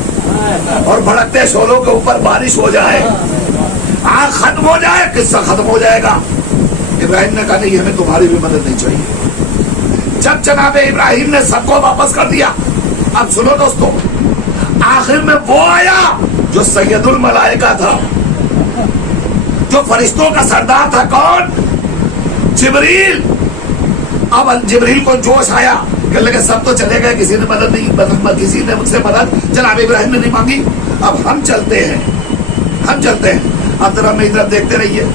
और भड़कते शोलों के ऊपर बारिश हो जाए, आग खत्म हो जाए, किस्सा खत्म हो जाएगा। इब्राहिम ने कहा नहीं हमें तुम्हारी भी मदद नहीं चाहिए। जब जनाब इब्राहिम ने सबको वापस कर दिया, अब सुनो दोस्तों, आखिर में वो आया जो सैयदुल मलाइका था, जो फरिश्तों का सरदार था। कौन? जिब्रील। अब जिब्रील को जोश आया, कहने लगे सब तो चले गए, किसी ने मदद नहीं, किसी ने मुझसे मदद जनाब इब्राहिम ने नहीं मांगी, अब हम चलते हैं, हम चलते हैं। अब जरा मेरी तरफ देखते रहिए,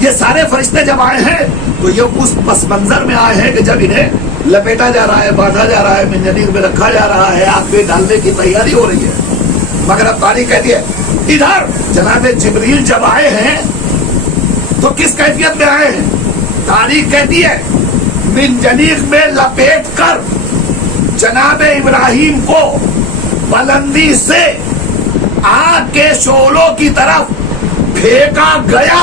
ये सारे फरिश्ते जब आए हैं तो ये उस पस मंजर में आए हैं कि जब इन्हें लपेटा जा रहा है, बांधा जा रहा है, मिंजनीर में रखा जा रहा है, आग पे डालने की तैयारी हो रही है। मगर अब तारीख कहती है इधर जनाब जिब्रील जब आए हैं तो किस कैफियत में आए हैं? तारीख कहती है मिंजनीर में लपेट कर जनाब इब्राहिम को बुलंदी से आग के शोलों की तरफ फेंका गया।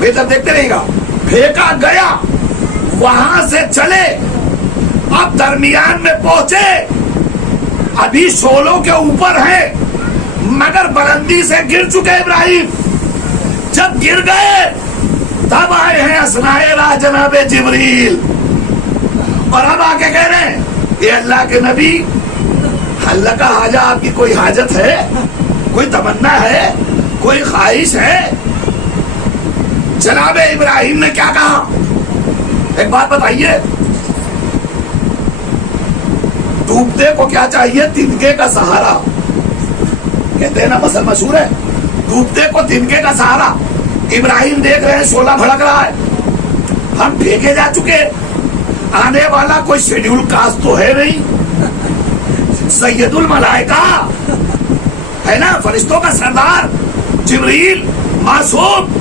बेहतर देखते रहेगा, फेंका गया, वहां से चले, अब दरमियान में पहुंचे, अभी शोलों के ऊपर है मगर बुलंदी से गिर चुके इब्राहिम। जब गिर गए तब आए हैं असनाए राह जनाबे जिब्रील और अब आके कह रहे हैं ये अल्लाह के नबी, अल्लाह का हाजा, आपकी कोई हाजत है, कोई तमन्ना है, कोई ख्वाहिश है? जनाबे इब्राहिम ने क्या कहा, एक बात बताइए, डूबते को क्या चाहिए? तिनके का सहारा। कहते हैं ना, मसल मशहूर है, डूबते को तिनके का सहारा। इब्राहिम देख रहे हैं शोला भड़क रहा है, हम फेंके जा चुके, आने वाला कोई शेड्यूल कास्ट तो है नहीं, सैयदुल मलाइका है ना, फरिश्तों का सरदार जिब्रील मासूम,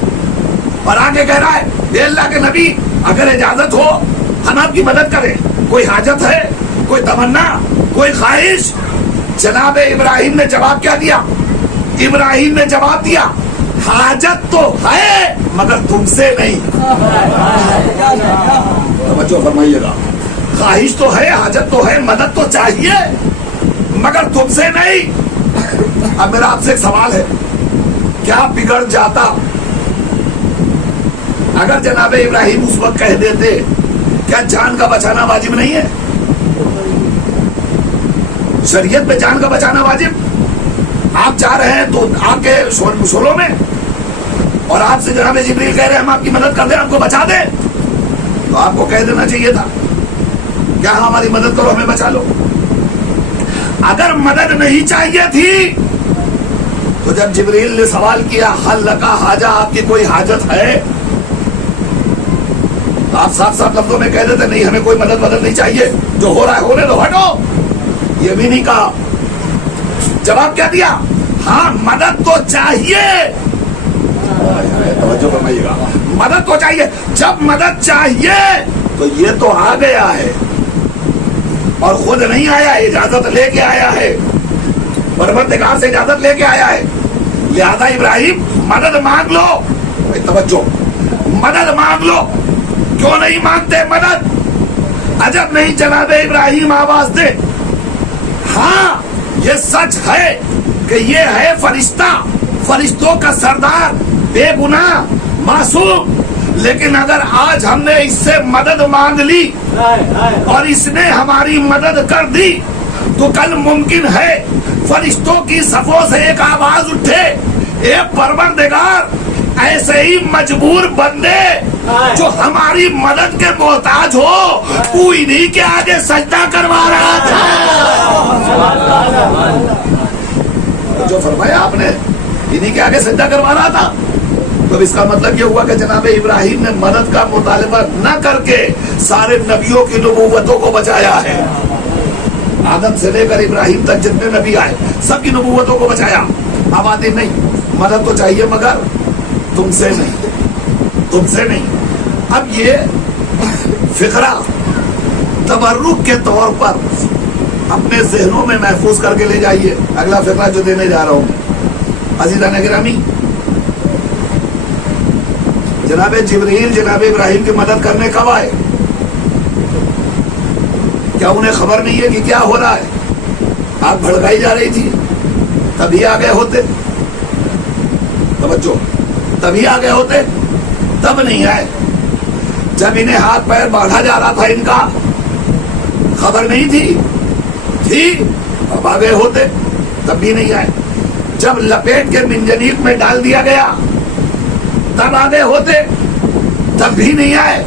और आगे कह रहा है अल्लाह के नबी अगर इजाजत हो हम आपकी मदद करें, कोई हाजत है, कोई तमन्ना, कोई ख्वाहिश? जनाब इब्राहिम ने जवाब क्या दिया? इब्राहिम ने जवाब दिया हाजत तो है मगर तुमसे नहीं। तवज्जो फरमाइएगा, ख्वाहिश तो है, हाजत तो है, मदद तो चाहिए मगर तुमसे नहीं। अब मेरा आपसे एक सवाल है, क्या बिगड़ जाता अगर जनाबे इब्राहिम उस वक्त कह देते क्या जान का बचाना वाजिब नहीं है? शरीयत में जान का बचाना वाजिब। आप जा रहे हैं तो आपके शोलों में और आपसे जनाबे जिब्रील कह रहे हैं हम आपकी मदद कर दें, आपको बचा दें, तो आपको कह देना चाहिए था क्या हमारी मदद करो, हमें बचा लो। अगर मदद नहीं चाहिए थी तो जब जिब्रील ने सवाल किया हल लका हाजा, आपकी कोई हाजत है, तो आप साफ साफ लफ्जों में कह देते नहीं हमें कोई मदद नहीं चाहिए, जो हो रहा है होने दो, हटो। ये भी नहीं कहा, जवाब क्या दिया? हाँ मदद तो चाहिए। तवज्जो फरमाइएगा, मदद तो चाहिए। जब मदद चाहिए तो ये तो आ गया है और खुद नहीं आया, इजाजत लेके आया है, परवरदिगार से इजाजत लेके आया है। लिहाजा इब्राहिम मदद मांग लो। तवज्जो, मदद मांग लो। क्यों नहीं मांगते मदद? अजब नहीं जनाब इब्राहिम आवाज दे। हाँ ये सच है कि ये है फरिश्ता, फरिश्तों का सरदार, बेगुनाह, मासूम। लेकिन अगर आज हमने इससे मदद मांग ली और इसने हमारी मदद कर दी तो कल मुमकिन है फरिश्तों की सफों से एक आवाज उठे, ए परवरदिगार, ऐसे ही मजबूर बंदे जो हमारी मदद के मोहताज हो, कोई इन्हीं के आगे सजदा करवा रहा था। जो फरमाया आपने, इन्हीं के आगे सजदा करवा रहा था, तो इसका मतलब ये हुआ कि जनाब इब्राहिम ने मदद का मुतालबा न करके सारे नबियों की नबूवतों को बचाया है। आदम से लेकर इब्राहिम तक जितने नबी आए सबकी नबूवतों को बचाया। अब आते नहीं, मदद तो चाहिए मगर तुमसे नहीं, तुमसे नहीं। अब ये फिक्रा तबर्रुक के तौर पर अपने जहनों में महफूज करके ले जाइए। अगला फिक्रा जो देने जा रहा हूं, अज़ीज़ान गिरामी, जनाब जिब्रील जनाब इब्राहिम की मदद करने कब आए? क्या उन्हें खबर नहीं है कि क्या हो रहा है? आग भड़काई जा रही थी, तभी आ गए होते। तवज्जो, तभी आ गए होते, तब नहीं आए। जब इन्हें हाथ पैर बांधा जा रहा था, इनका खबर नहीं थी, अब आ गए होते, तब भी नहीं आए। जब लपेट के मिंजनीक में डाल दिया गया तब आ गए होते, तब भी नहीं आए।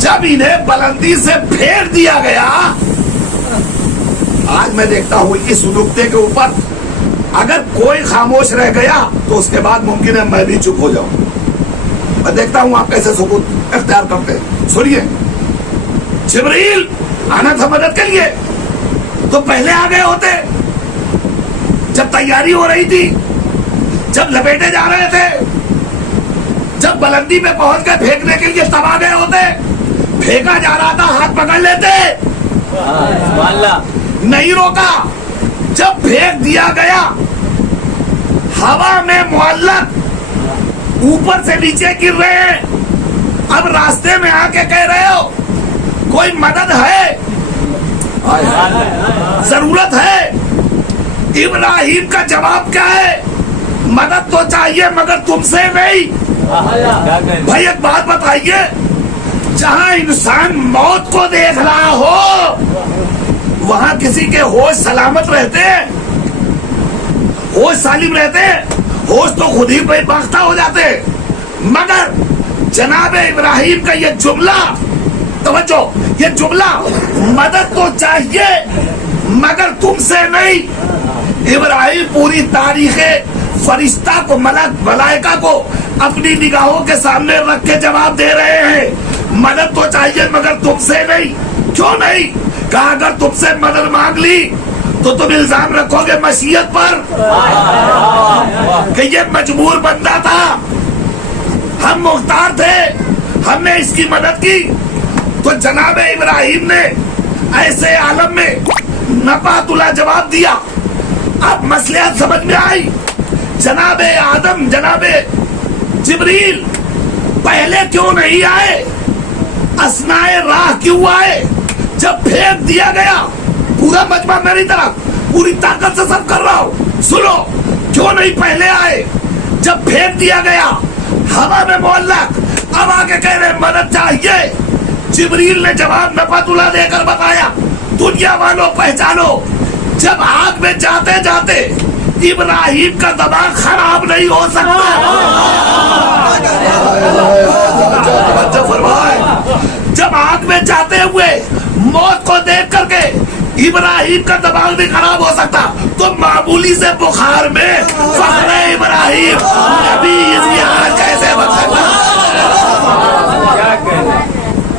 जब इन्हें बुलंदी से फेर दिया गया, आज मैं देखता हूं इस नुक्ते के ऊपर अगर कोई खामोश रह गया तो उसके बाद मुमकिन है मैं भी चुप हो जाऊं। मैं देखता हूं आप कैसे सुकूत इख्तियार करते हैं। सुनिए, जिब्रील आना था मदद के लिए तो पहले आ गए होते। जब तैयारी हो रही थी, जब लपेटे जा रहे थे, जब बुलंदी पे पहुंच गए फेंकने के लिए, तब आ गए होते। फेंका जा रहा था, हाथ पकड़ लेते, नहीं रोका। जब फेंक दिया गया, हवा में मुअल्लक ऊपर से नीचे गिर रहे हैं। अब रास्ते में आके कह रहे हो कोई मदद है, जरूरत है। इब्राहिम का जवाब क्या है? मदद तो चाहिए मगर तुमसे नहीं। भाई एक बात बताइए, जहां इंसान मौत को देख रहा हो वहां किसी के होश सलामत रहते हैं, होश सालिम रहते हैं, होश तो खुद ही बेबाख्ता हो जाते हैं। मगर जनाब इब्राहिम का ये जुमला, तवज्जो, ये जुमला, मदद तो चाहिए मगर तुमसे नहीं। इब्राहिम पूरी तारीख फरिश्ता को, मलाइका को अपनी निगाहों के सामने रख के जवाब दे रहे हैं, मदद तो चाहिए मगर तुमसे नहीं। क्यों नहीं? कहा अगर तुमसे मदद मांग ली तो तुम इल्जाम रखोगे मशीयत पर कि ये मजबूर बंदा था, हम मुख्तार थे, हमने इसकी मदद की। तो जनाब इब्राहिम ने ऐसे आलम में नपातुला जवाब दिया। अब मसलियत समझ में आई। जनाब आदम, जनाब जिब्रील पहले क्यों नहीं आए? असनाए राह क्यों आए? जब फेंक दिया गया, पूरा मजमा मेरी तरफ, पूरी ताकत से सब कर रहा हूं, सुनो, क्यों नहीं पहले आए? जब फेंक दिया गया, हवा में मुअल्लक, अब आके कह रहे मदद चाहिए। जिब्रील ने जवाब नफातुल्लाह देकर बताया, दुनिया वालों पहचानो, जब आग में जाते जाते इब्राहिम का दिमाग खराब नहीं हो सकता। जब आग में जाते हुए मौत को देख करके इब्राहिम का दिमाग नहीं खराब हो सकता, तो मामूली से बुखार में फख्र इब्राहिम नबी इज़्हार कैसे बन सकता?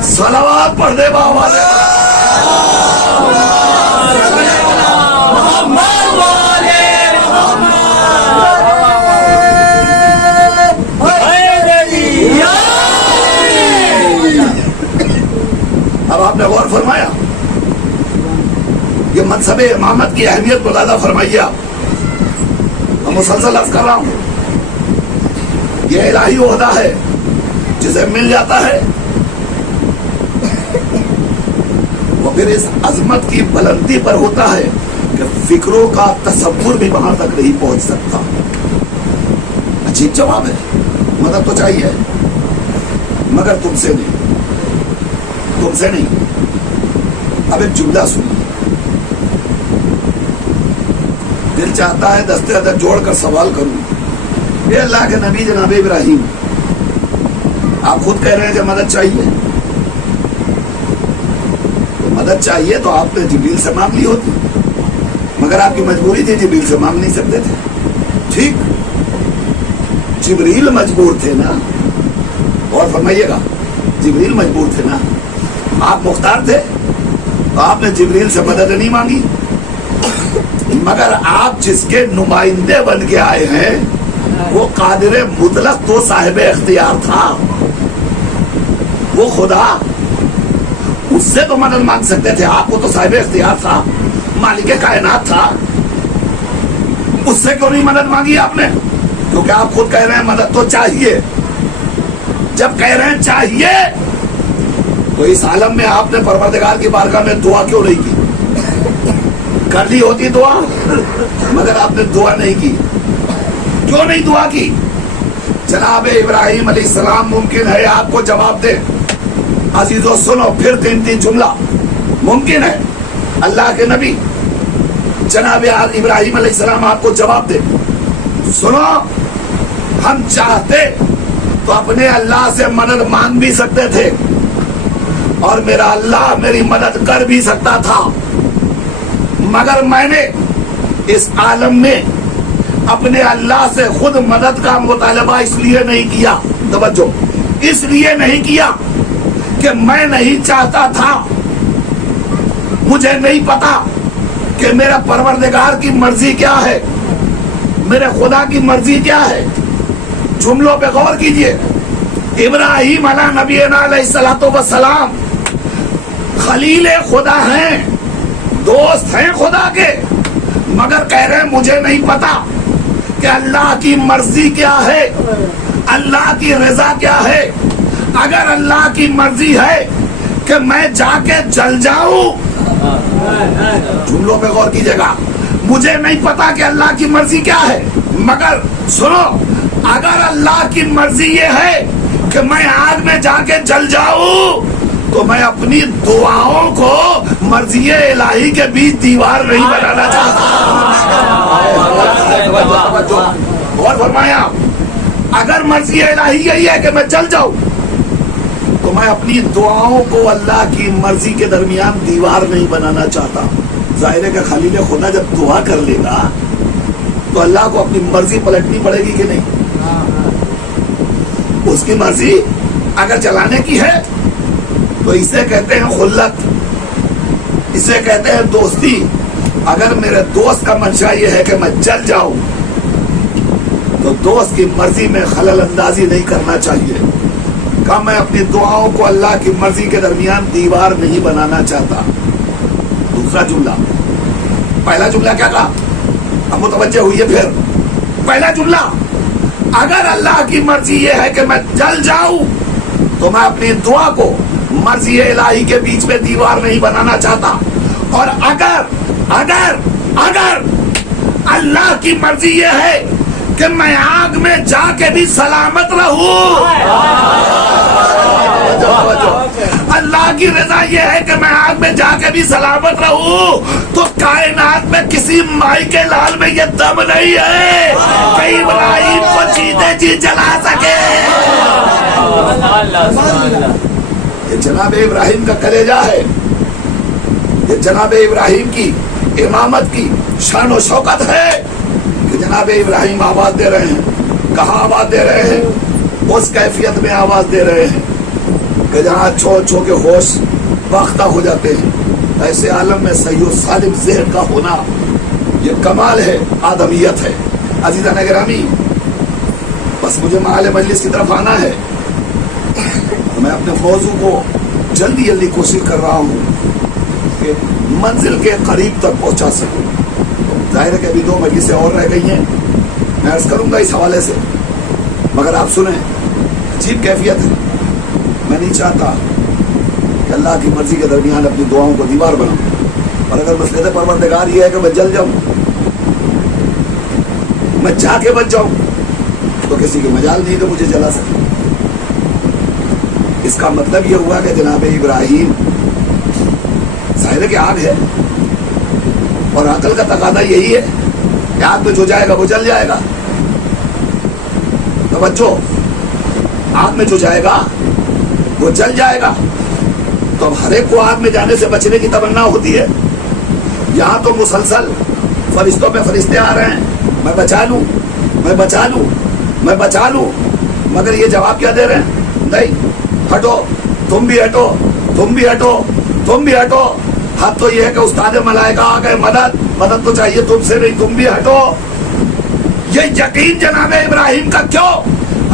सलावत पढ़ने वाले अब आपने गौर फरमाया, ये मनसब इमामत की अहमियत को ज़्यादा फरमाइए। मैं मुसलसल अर्ज कर रहा हूँ, ये इलाही ओहदा है जिसे मिल जाता है پھر اس عظمت کی بلندی پر ہوتا ہے کہ فکروں کا تصور بھی وہاں تک نہیں پہنچ سکتا. عجیب جواب ہے. مدد تو چاہیے مگر تم سے نہیں. اب ایک جملہ سنیے. دل چاہتا ہے دستے ادر جوڑ کر سوال کروں. اے اللہ کے نبی جناب ابراہیم، آپ خود کہہ رہے ہیں کہ مدد چاہیے، تو مدد چاہیے تو آپ نے جبریل سے مانگ لی ہوتی، مگر آپ کی مجبوری تھی، جبریل سے مانگ نہیں سکتے تھے. ٹھیک، جبریل مجبور تھے نا. اور فرمائیے گا، جبریل مجبور تھے نا. آپ مختار تھے تو آپ نے جبریل سے مدد نہیں مانگی. مگر آپ جس کے نمائندے بن کے آئے ہیں وہ قادر مطلق تو صاحب اختیار تھا. وہ خدا، اس سے تو مدد مانگ سکتے تھے. آپ کو تو صاحب اختیار تھا، مالک کائنات تھا. اس سے کیوں نہیں مدد مانگی آپ نے؟ کیونکہ آپ خود کہہ رہے ہیں مدد تو چاہیے. جب کہہ رہے ہیں چاہیے تو اس عالم میں آپ نے پروردگار کی بارگاہ میں دعا کیوں نہیں کی؟ کر لی ہوتی دعا، مگر آپ نے دعا نہیں کی. کیوں نہیں دعا کی؟ جناب ابراہیم علیہ السلام ممکن ہے آپ کو جواب دے. عزیزو سنو پھر تین جملہ. ممکن ہے اللہ کے نبی جناب ابراہیم علیہ السلام آپ کو جواب دے. سنو، ہم چاہتے تو اپنے اللہ سے مدد مانگ بھی سکتے تھے اور میرا اللہ میری مدد کر بھی سکتا تھا، مگر میں نے اس عالم میں اپنے اللہ سے خود مدد کا مطالبہ اس لیے نہیں کیا. توجہ، اس لیے نہیں کیا کہ میں نہیں چاہتا تھا. مجھے نہیں پتا کہ میرا پروردگار کی مرضی کیا ہے، میرے خدا کی مرضی کیا ہے. جملوں پہ غور کیجئے. ابراہیم علیہ نبینا علیہ الصلوۃ والسلام خلیل خدا ہیں، دوست ہیں خدا کے، مگر کہہ رہے ہیں مجھے نہیں پتا کہ اللہ کی مرضی کیا ہے، اللہ کی رضا کیا ہے. اگر اللہ کی مرضی ہے کہ میں جا کے جل جاؤں، جملوں پہ غور کیجئے گا. مجھے نہیں پتا کہ اللہ کی مرضی کیا ہے، مگر سنو، اگر اللہ کی مرضی یہ ہے کہ میں آگ میں جا کے جل جاؤں تو میں اپنی دعاؤں کو مرضی الہی کے بیچ دیوار نہیں بنانا چاہتا. اور فرمایا اگر مرضی الہی یہی ہے کہ میں جل جاؤں تو میں اپنی دعاؤں کو اللہ کی مرضی کے درمیان دیوار نہیں بنانا چاہتا. ظاہر ہے کہ خلیل خدا جب دعا کر لے گا تو اللہ کو اپنی مرضی پلٹنی پڑے گی کہ نہیں؟ اس کی مرضی اگر چلانے کی ہے تو اسے کہتے ہیں خلت، اسے کہتے ہیں دوستی. اگر میرے دوست کا منشا یہ ہے کہ میں جل جاؤں تو دوست کی مرضی میں خلل اندازی نہیں کرنا چاہیے. کہ میں اپنی دعاؤں کو اللہ کی مرضی کے درمیان دیوار نہیں بنانا چاہتا. دوسرا جملہ. پہلا جملہ کیا کہا؟ اب متوجہ ہوئی ہے. پھر پہلا جملہ، اگر اللہ کی مرضی یہ ہے کہ میں جل جاؤں تو میں اپنی دعا کو مرضی الہی کے بیچ میں دیوار نہیں بنانا چاہتا. اور اگر اللہ کی مرضی یہ ہے کہ میں آگ میں جا کے بھی سلامت رہوں، اللہ کی رضا یہ ہے کہ میں آگ میں جا کے بھی سلامت رہوں، تو کائنات میں کسی مائی کے لال میں یہ دم نہیں ہے کہ ابراہیم کو جیتے جی جلا سکے. یہ جناب ابراہیم کا کلیجہ ہے، یہ جناب ابراہیم کی امامت کی شان و شوکت ہے کہ جناب ابراہیم آواز دے رہے ہیں. کہاں آواز دے رہے ہیں؟ اس کیفیت میں آواز دے رہے ہیں کہ جہاں چھو کے ہوش باختہ ہو جاتے ہیں. ایسے عالم میں صحیح و سالم ذہن کا ہونا یہ کمال ہے، آدمیت ہے. عزیزان گرامی، بس مجھے محل مجلس کی طرف آنا ہے. میں اپنے موضوع کو جلدی کوشش کر رہا ہوں کہ منزل کے قریب تک پہنچا سکوں. ظاہر ہے کہ ابھی 2 مجلسیں اور رہ گئی ہیں، میں عرض کروں گا اس حوالے سے، مگر آپ سنیں. عجیب کیفیت ہے. میں نہیں چاہتا کہ اللہ کی مرضی کے درمیان اپنی دعاؤں کو دیوار بناؤں، اور اگر مسئلہ پروردگار یہ ہے کہ میں جل جاؤں، میں جا کے بچ جاؤں، تو کسی کی مجال نہیں تو مجھے جلا سکے۔ اس کا مطلب یہ ہوا کہ جناب ابراہیم ظاہر ہے کہ آگ ہے، اور عقل کا تقاضا یہی ہے کہ آگ میں جو جائے گا وہ جل جائے گا۔ توجہ، آگ میں جو جائے گا وہ جل جائے گا۔ تو اب ہر ایک کو آگ میں جانے سے بچنے کی تمنا ہوتی ہے۔ یہاں تو مسلسل فرشتوں پہ فرشتے آ رہے ہیں، میں بچا لوں، میں بچا لوں، میں بچا لوں، مگر یہ جواب کیا دے رہے ہیں؟ نہیں، ہٹو، تم بھی ہٹو، تم بھی ہٹو، تم بھی ہٹو۔ حد تو یہ ہے کہ استاد ملائکہ آ گئے، مدد، مدد تو چاہیے تم سے نہیں، تم بھی ہٹو۔ یہ یقین جناب ابراہیم کا کیوں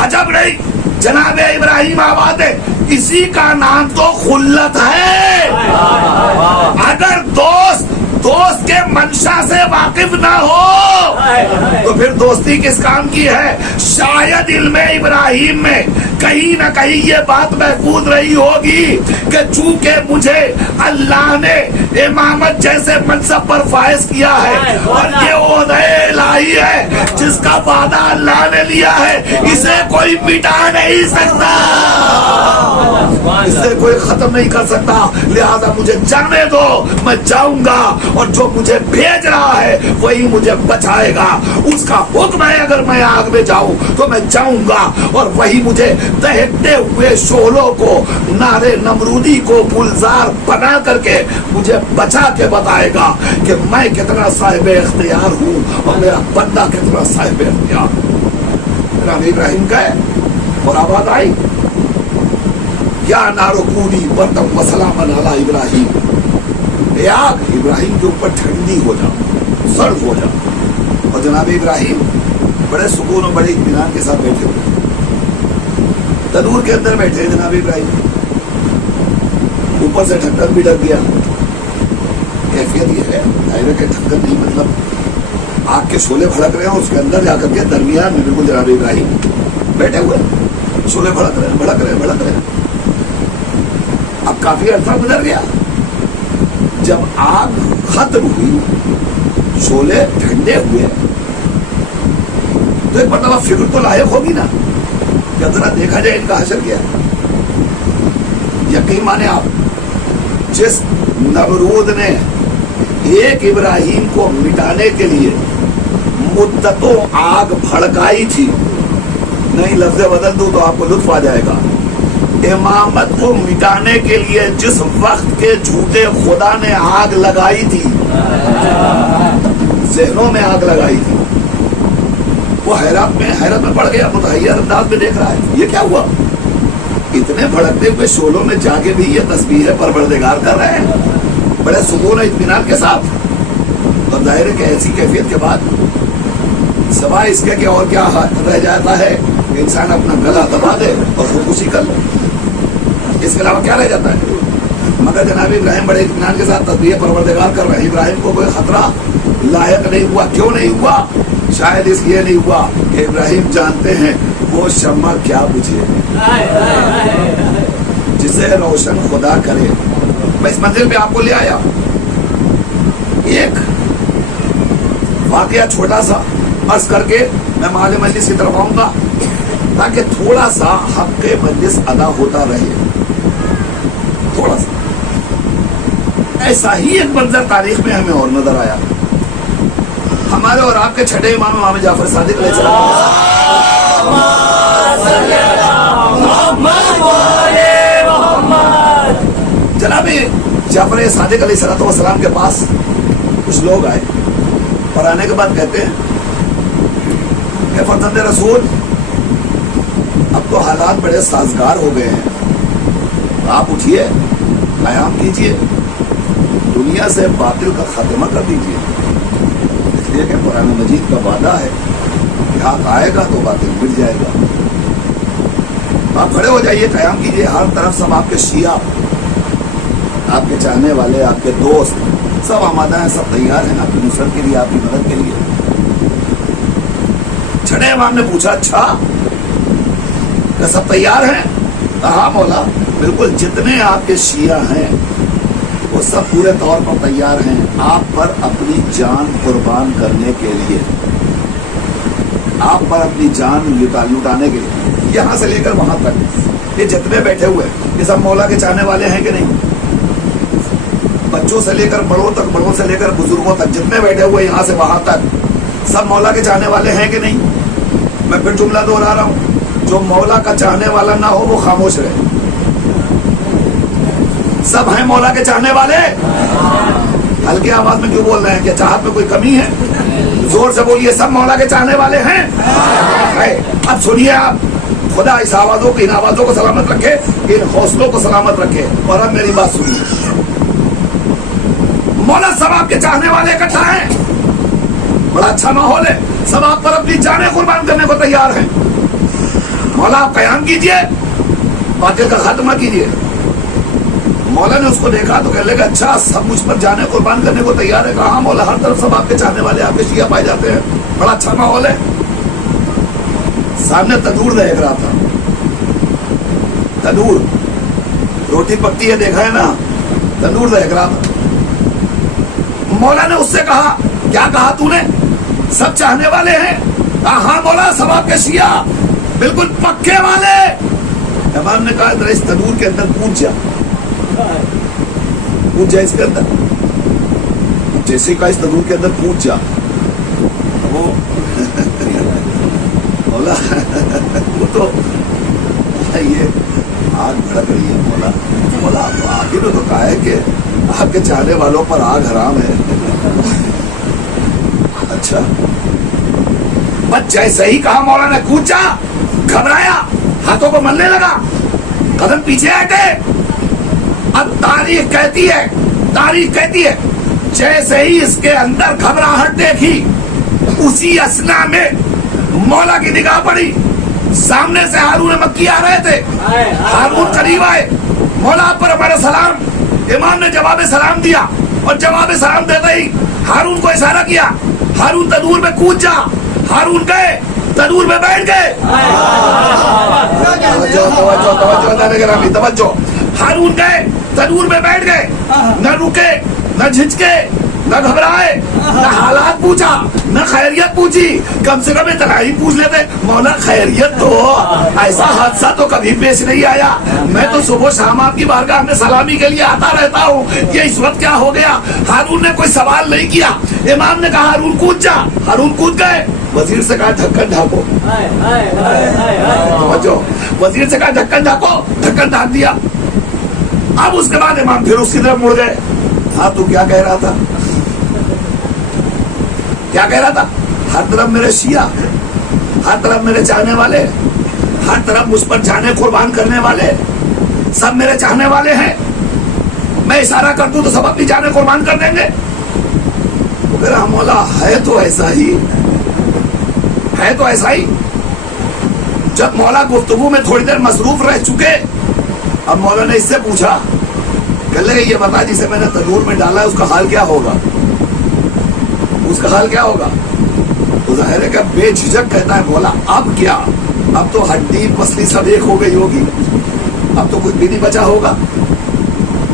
عجب نہیں؟ جناب ابراہیم آباد ہے، اسی کا نام تو خلت ہے۔ اگر دوست کے منشا سے واقف نہ ہو تو پھر دوستی کس کام کی ہے؟ شاید علم ابراہیم میں کہیں نہ کہیں یہ بات محفوظ رہی ہوگی کہ چونکہ مجھے اللہ نے امامت جیسے منصب پر فائز کیا ہے، اور یہ عہدہ الہی ہے جس کا وعدہ اللہ نے لیا ہے، اسے کوئی مٹا نہیں سکتا، اسے کوئی ختم نہیں کر سکتا، لہذا مجھے جانے دو، میں جاؤں گا، اور جو مجھے بھیج رہا ہے وہی مجھے بچائے گا۔ اس کا حکم ہے اگر میں آگ میں جاؤں تو میں جاؤں گا، اور وہی مجھے دہتے ہوئے شعلوں کو، نارے نمرودی کو گلزار بنا کر کے مجھے بچا کے بتائے گا کہ میں کتنا صاحب اختیار ہوں اور میرا بندہ کتنا صاحب اختیار ہوں۔ جناب ابراہیم کا ہے اور آواز آئی، یا نارکونی بردم وسلاما علی ابراہیم، اے آگ ابراہیم کے اوپر ٹھنڈی ہو جا، سرد ہو جا۔ اور جناب ابراہیم بڑے سکون اور بڑے اطمینان کے ساتھ بیٹھے ہوئے، تنور کے اندر بیٹھے جناب ابراہیم، اوپر سے ڈھکن بھی ڈھک گیا۔ کیفیت یہ ہے ظاہر کہ ڈھکن نہیں، مطلب آگ کے شعلے بھڑک رہے ہیں، اس کے اندر جا کر کے درمیان میں بالکل جناب ابراہیم بیٹھے ہوئے، شعلے بھڑک رہے ہیں، بھڑک رہے ہیں، بھڑک رہے ہیں۔ اب کافی عرصہ گزر گیا، جب آگ ختم ہوئی، شعلے ٹھنڈے ہوئے، تو ایک مرتبہ فکر تو لاحق ہوگی نا کہ ذرا دیکھا جائے ان کا حشر کیا ہے۔ یقین مانے آپ، جس نمرود نے ایک ابراہیم کو مٹانے کے لیے مدتوں آگ بھڑکائی تھی، نہیں لفظ بدل دوں تو آپ کو لطف آ جائے گا، امامت کو مٹانے کے لیے جس وقت کے جھوٹے خدا نے آگ لگائی تھی، ذہنوں میں آگ لگائی تھی، وہ حیرت میں پڑ گیا، متحیر انداز میں دیکھ رہا ہے یہ کیا ہوا۔ اتنے بھڑکتے ہوئے شعلوں میں جا کے بھی یہ تسبیح پروردگار کر رہے ہیں بڑے سکون و اطمینان کے ساتھ۔ اور ظاہر ہے کہ ایسی کیفیت کے بعد سوائے اس کے کہ اور کیا رہ جاتا ہے کہ انسان اپنا گلا دبا دے اور خودکشی کر لے، اس کے علاوہ کیا رہ جاتا ہے؟ مگر جناب ابراہیم بڑے اطمینان کے ساتھ تسبیح پروردگار کر رہے ہیں۔ ابراہیم کو کوئی خطرہ لاحق نہیں ہوا۔ کیوں نہیں ہوا؟ شاید اس لیے نہیں ہوا کہ ابراہیم جانتے ہیں وہ شمع کیا بجھے جسے روشن خدا کرے۔ میں اس منزل پہ آپ کو لے آیا، ایک واقعہ چھوٹا سا عرض کر کے میں مال مجلس کی طرف آؤں گا تاکہ تھوڑا سا حق مجلس ادا ہوتا رہے، تھوڑا سا۔ ایسا ہی ایک منظر تاریخ میں ہمیں اور نظر آیا، ہمارے اور آپ کے چھٹے امام جعفر صادق علیہ السلام۔ جناب جعفر صادق علیہ السلام کے پاس کچھ لوگ آئے اور آنے کے بعد کہتے ہیں کہ فرزند رسول، اب تو حالات بڑے سازگار ہو گئے ہیں، آپ اٹھیے، قیام کیجیے، دنیا سے باطل کا خاتمہ کر دیجیے، اس لیے کہ قرآن مجید کا وعدہ ہے کہ حق آئے گا تو باطل مٹ جائے گا۔ آپ کھڑے ہو جائیے، قیام کیجیے، ہر طرف سب آپ کے شیعہ، آپ کے چاہنے والے، آپ کے دوست سب آمادہ ہیں، سب تیار ہیں آپ کی نصرت کے لیے، آپ کی مدد کے لیے۔ چھٹے امام نے پوچھا، اچھا کہ سب تیار ہیں؟ کہا مولا بالکل جتنے آپ کے شیعہ ہیں وہ سب پورے طور پر تیار ہیں آپ پر اپنی جان قربان کرنے کے لیے، آپ پر اپنی جان لٹانے کے لیے، یہاں سے لے کر وہاں تک یہ جتنے بیٹھے ہوئے یہ سب مولا کے چاہنے والے ہیں کہ نہیں؟ بچوں سے لے کر بڑوں تک، بڑوں سے لے کر بزرگوں تک جتنے بیٹھے ہوئے یہاں سے وہاں تک سب مولا کے چاہنے والے ہیں کہ نہیں؟ میں پھر جملہ دوہرا رہا ہوں، جو مولا کا چاہنے والا نہ ہو وہ خاموش رہے۔ سب ہیں مولا کے چاہنے والے؟ ہلکی آواز میں کیوں بول رہے ہیں؟ کیا چاہت میں کوئی کمی ہے؟ زور سے بولیے، سب مولا کے چاہنے والے ہیں؟ اب سنیے آپ، خدا اس آوازوں کو، ان آوازوں کو سلامت رکھے، ان حوصلوں کو سلامت رکھے، اور اب میری بات سنیے۔ مولا سب آپ کے چاہنے والے اکٹھا ہیں، بڑا اچھا ماحول ہے، سب آپ پر اپنی جانیں قربان کرنے کو تیار ہیں۔ مولا آپ قیام کیجئے، باطل کا خاتمہ کیجئے۔ مولا نے اس کو دیکھا تو کہنے لگا اچھا سب مجھ پر جانیں قربان کرنے کو تیار ہے؟ کہا مولا ہر طرف سب آپ کے چاہنے والے، آپ کے شیعہ پائے جاتے ہیں، بڑا اچھا ماحول ہے۔ سامنے تندور دیکھ رہا تھا، تندور، روٹی پکتی ہے دیکھا ہے نا، تندور دیکھ رہا تھا۔ مولا نے اس سے کہا کیا کہا تو نے؟ سب چاہنے والے ہیں؟ کہا ہاں مولا سب آپ کے شیعہ بالکل پکے والے۔ امام نے کہا ذرا اس تندور کے اندر کود جا، کود جا اس کے اندر، جیسے کہا اس تندور کے اندر کود جا، وہ مولا وہ تو یہ آگ بھڑک رہی ہے مولا، مولا آخر تو کہا ہے کہ آپ کے چاہنے والوں پر آگ حرام ہے۔ اچھا بس جیسے ہی کہا مولا نے کود جا، گھبرایا، ہاتھوں کو ملنے لگا، قدم پیچھے ہٹے۔ اب تاریخ کہتی ہے جیسے ہی اس کے اندر گھبراہٹ دیکھی، اسی اثنا میں مولا کی نگاہ پڑی، سامنے سے ہارون مکی آ رہے تھے، ہارون قریب آئے، مولا پر ہمارا سلام۔ امام نے جواب سلام دیا، اور جواب سلام دیتے ہی ہارون کو اشارہ کیا، ہارون تندور میں کود جا۔ ہارون گئے، تندور میں بیٹھ گئے۔ توجہ، ہارون گئے، تندور میں بیٹھ گئے، نہ رکے، نہ جھجکے، نہ گھبرائے، نہ حالات پوچھا، نہ خیریت پوچھی، کم سے کم اتنا ہی پوچھ لیتے مولا خیریت تو ہو۔ ایسا حادثہ تو کبھی پیش نہیں آیا، میں تو صبح شام آپ کی بارگاہ میں سلامی کے لیے آتا رہتا ہوں، یہ اس وقت کیا ہو گیا؟ ہارون نے کوئی سوال نہیں کیا۔ امام نے کہا ہارون کود جا، ہارون کود گئے۔ وزیر سے کہا ڈھکن ڈھاکو، وزیر سے کہا ڈھکن ڈھاکو، ڈھکن ڈھانک دیا۔ اب اس کے بعد امام پھر اس کی طرف مڑ گئے، ہاں تو کیا کہہ رہا تھا؟ کیا کہہ رہا تھا؟ ہر طرف میرے شیعہ، ہر طرف میرے چاہنے والے، ہر طرف مجھ پر جانے قربان کرنے والے، سب میرے چاہنے والے ہیں، میں اشارہ کر دوں تو سب اپنی جانے قربان کر دیں گے۔ وہ کہہ رہا مولا ہے تو ایسا ہی، ہے تو ایسا ہی۔ جب مولا گفتگو میں تھوڑی دیر مصروف رہ چکے، اب مولا نے اس سے پوچھا، کہنے لگے یہ بتا جسے میں نے تندور میں ڈالا ہے اس کا حال کیا ہوگا؟ اس کا حال کیا ہوگا؟ تو ظاہر ہے کہ بے جھجک کہتا ہے مولا اب کیا؟ اب تو ہڈی پسلی سب ایک ہو گئی ہوگی، اب تو کچھ بھی نہیں بچا ہوگا،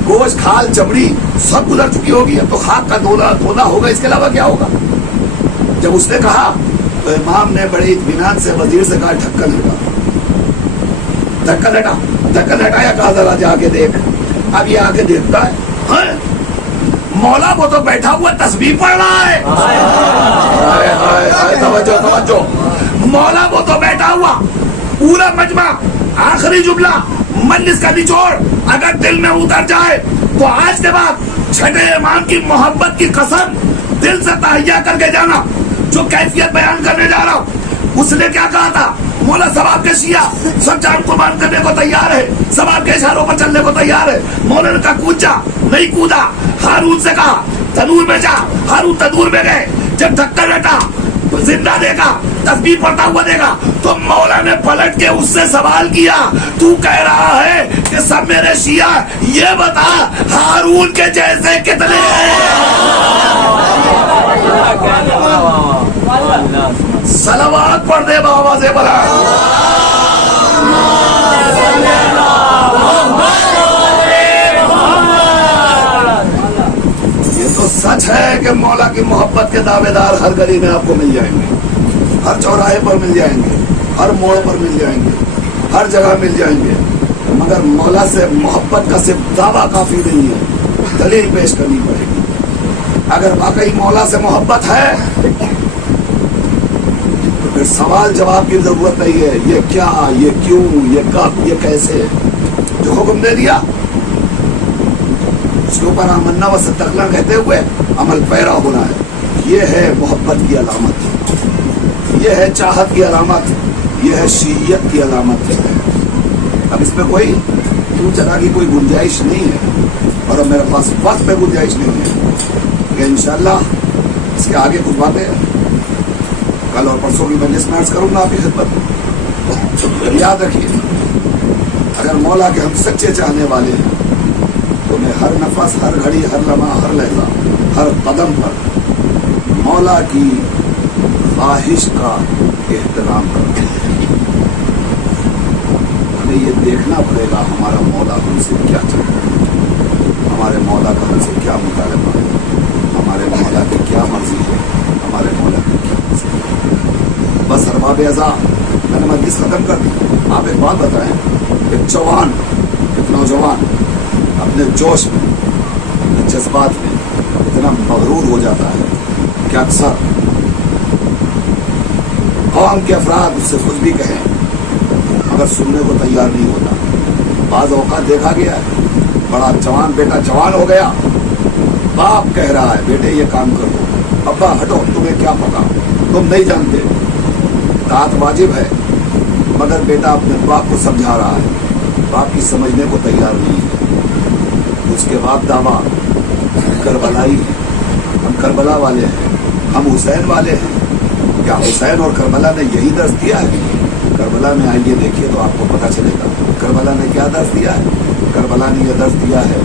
گوشت کھال چمڑی سب گزر چکی ہوگی، اب تو خاک کا دھونا ہوگا، اس کے علاوہ کیا ہوگا؟ جب اس نے کہا تو امام نے بڑے اطمینان سے وزیر سے کہا ڈھکن ہٹا، ڈھکن ہٹا، ڈھکن ہٹایا، کہا ذرا جا کے دیکھ۔ اب یہ آ کے دیکھتا ہے، ہاں مولا وہ تو بیٹھا ہوا تسبیح پڑھ رہا ہے۔ توجہ، مولا وہ تو بیٹھا ہوا، پورا مجمع، آخری جملہ، مجلس کا نچوڑ اگر دل میں اتر جائے تو آج کے بعد چھٹے امام کی محبت کی قسم دل سے تہیہ کر کے جانا۔ جو کیفیت بیان کرنے جا رہا ہوں، اس نے کیا کہا تھا؟ مولا سب آپ کے شیعہ سب جان قربان کرنے کو تیار ہے، سب آپ کے اشاروں پر چلنے کو تیار ہے۔ مولا نے کہا کود جا، نہیں کودا۔ ہارون سے کہا تنور میں جا، ہارون تنور میں گئے۔ جب ڈھکن ہٹا، زندہ دیکھا، تسبیح پڑھتا ہوا دیکھا تو مولا نے پلٹ کے اس سے سوال کیا، تو کہہ رہا ہے کہ سب میرے شیعہ، یہ بتا ہارون کے جیسے کتنے ہیں؟ صلوات پڑھ دے بآواز بلند۔ लेकिन मौला की मोहब्बत के दावेदार हर गली में आपको मिल जाएंगे, हर चौराहे पर मिल जाएंगे, हर मोड़ पर मिल जाएंगे, हर जगह मिल जाएंगे। मगर मौला से मोहब्बत का सिर्फ दावा काफी नहीं है, दलील पेश करनी पड़ेगी। अगर वाकई मौला से मोहब्बत है तो फिर सवाल जवाब की जरूरत नहीं है, ये क्या, ये क्यों, ये कब, ये कैसे। जो हुक्म दे दिया उसके ऊपर आमन्ना व सद्दक़ना कहते हुए अमल पैरा होना है। ये है मोहब्बत की अलामत, ये है चाहत की अलामत, ये है शीयत की अलामत। अब इसमें कोई तू चला की कोई गुंजाइश नहीं है, और अब मेरे पास वक्त में गुंजाइश नहीं है कि इंशाअल्लाह इसके आगे कुछ बातें कल और परसों की मजलिस में अर्ज करूंगा आपकी खिदमत में। याद रखिए, अगर मौला के हम सच्चे चाहने वाले हैं तो मैं हर नफस, हर घड़ी, हर लम्हा, हर लहजा, हर कदम पर मौला की ख्वाहिश का एहतराम करता हूं। हमें ये देखना पड़ेगा हमारा मौला हमसे क्या चाहता है, हमारे मौला का हमसे क्या मुतालबा है, हमारे मौला की क्या मर्जी है, हमारे मौला की क्या मर्जी है। बस अरबाब अज़ा, मैंने मजलिस खत्म कर दी। आप एक बात बताएं, एक जवान, एक नौजवान अपने जोश में, अपने जज्बात में इतना मगरूर हो जाता है कि अक्सर कौम के अफराद उससे कुछ भी कहें मगर सुनने को तैयार नहीं होता। बाज़ औक़ात देखा गया है, बड़ा जवान बेटा जवान हो गया, बाप कह रहा है बेटे ये काम कर दो, अब्बा हटो तुम्हें क्या पता, तुम नहीं जानते, तात वाजिब है, मगर बेटा अपने बाप को समझा रहा है, बाप की समझने को तैयार नहीं है। उसके बाद दावा करबलाई है, हम करबला वाले हैं, हम हुसैन वाले हैं। क्या हुसैन और करबला ने यही दर्ज दिया है? करबला में आइए देखिए तो आपको पता चलेगा करबला ने क्या दर्ज दिया है। करबला ने यह दर्ज दिया है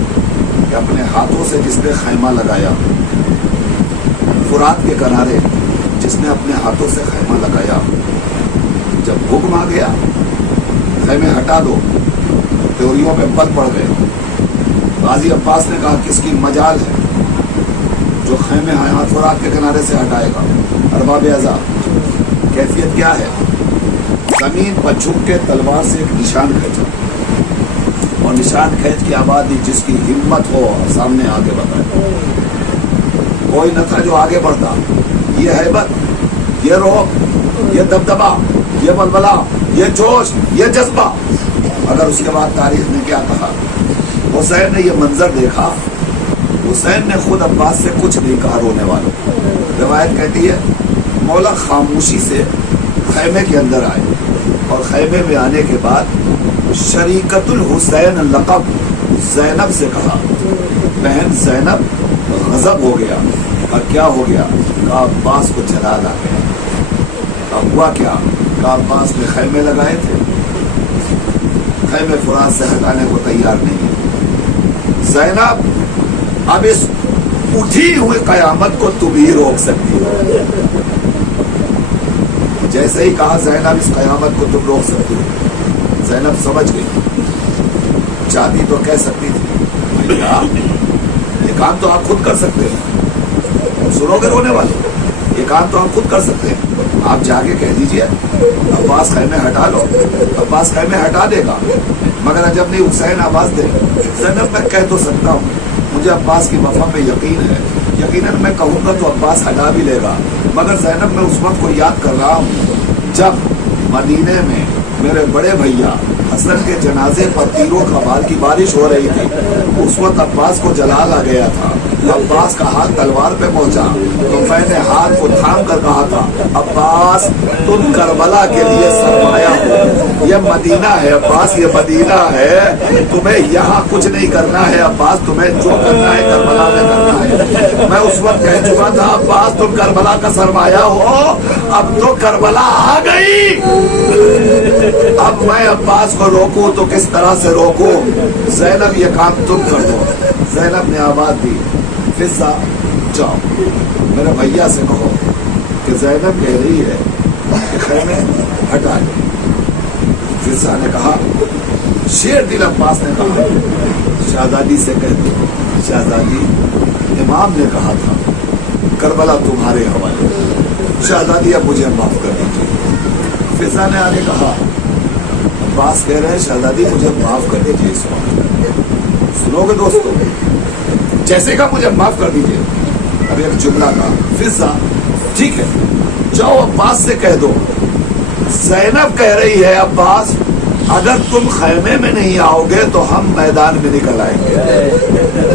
कि अपने हाथों से जिसने खैमा लगाया, फुरात के किनारे जिसने अपने हाथों से खैमा लगाया, जब हुक्म आ गया खैमे हटा दो, त्योरियों पे बल पड़ गए। गाजी अब्बास ने कहा किसकी मजाल है जो खैमे हयात फुरात के किनारे से हटाएगा। अरबाब अज़ा, कैफियत क्या है? जमीन पर झुक के तलवार से एक निशान खींचा, और निशान खींच की आबादी जिसकी हिम्मत हो सामने आगे बढ़ाए। कोई न था जो आगे बढ़ता। ये हैबत, ये रोब, ये दबदबा, ये बलबला, ये जोश, ये जज्बा। अगर उसके बाद तारीख ने क्या कहा, हुसैन ने यह मंजर देखा, हुसैन ने खुद अब्बास से कुछ नहीं कहा रोने वालों। रिवायत कहती है मौला खामोशी से खैमे के अंदर आए, और खैमे में आने के बाद शरीकतुल हुसैन लक़ब ज़ैनब से कहा, बहन ज़ैनब गज़ब हो गया। और क्या हो गया? का अब्बास को जलाल आ गया। अब हुआ क्या? का अब्बास ने खैमे लगाए थे, खैमे फुरात से हटाने को तैयार नहीं है। ज़ैनब, अब इस उठी हुई कयामत को तुम ही रोक सकती हो। जैसे ही कहा ज़ैनब इस कयामत को तुम रोक सकती हो, ज़ैनब समझ गई। चाहती तो कह सकती थी भैया ये काम तो आप खुद कर सकते हैं। सुनोगे रोने वाले, ये काम तो आप खुद कर सकते हैं, आप जाके कह दीजिए अब्बास खैमे हटा लो, अब्बास खैमे हटा देगा। मगर अजब नहीं, हुसैन आवाज दे, ज़ैनब मैं कह तो सकता हूँ, मुझे अब्बास की वफा पे यकीन है, यकीनन मैं कहूँगा तो अब्बास हटा भी लेगा। मगर ज़ैनब मैं उस वक्त को याद कर रहा हूँ जब मदीने में मेरे बड़े भैया हसन के जनाजे पर तीरों कबाल की बारिश हो रही थी, उस वक्त अब्बास को जलाल आ गया था। अब्बास का हाथ तलवार पे पहुंचा तो मैंने हाथ को थाम कर कहा था, अब्बास तुम करबला के लिए सरमाया हो, ये मदीना है अब्बास, ये मदीना है, तुम्हें यहाँ कुछ नहीं करना है अब्बास, तुम्हें जो करना है करबला में करना है। मैं उस वक्त कह चुका था अब्बास तुम करबला का सरमाया हो, अब तो करबला आ गई। अब मैं अब्बास को रोकूं तो किस तरह से रोकूं? ज़ैनब ये काम तुम कर दो। ज़ैनब ने आवाज दी, फिज़ा जाओ मेरे भैया से कहो कि ज़ैनब कह रही है कि खैमे हटा दो। फिज़ा ने कहा, शेर दिल अब्बास ने कहा, शहजादी से कह दो, शहजादी इमाम ने कहा था करबला तुम्हारे हवाले, शहजादी अब मुझे माफ कर दीजिए। फिजा ने आगे कहा, अब्बास कह रहे हैं शहजादी मुझे माफ कर दीजिए इस वक्त। सुनोगे दोस्तों, जैसे का मुझे माफ कर दीजिए। अब एक जुमला का फिजा, ठीक है जाओ अब्बास से कह दो, ज़ैनब कह रही है अब्बास अगर तुम खैमे में नहीं आओगे तो हम मैदान में निकल आएंगे,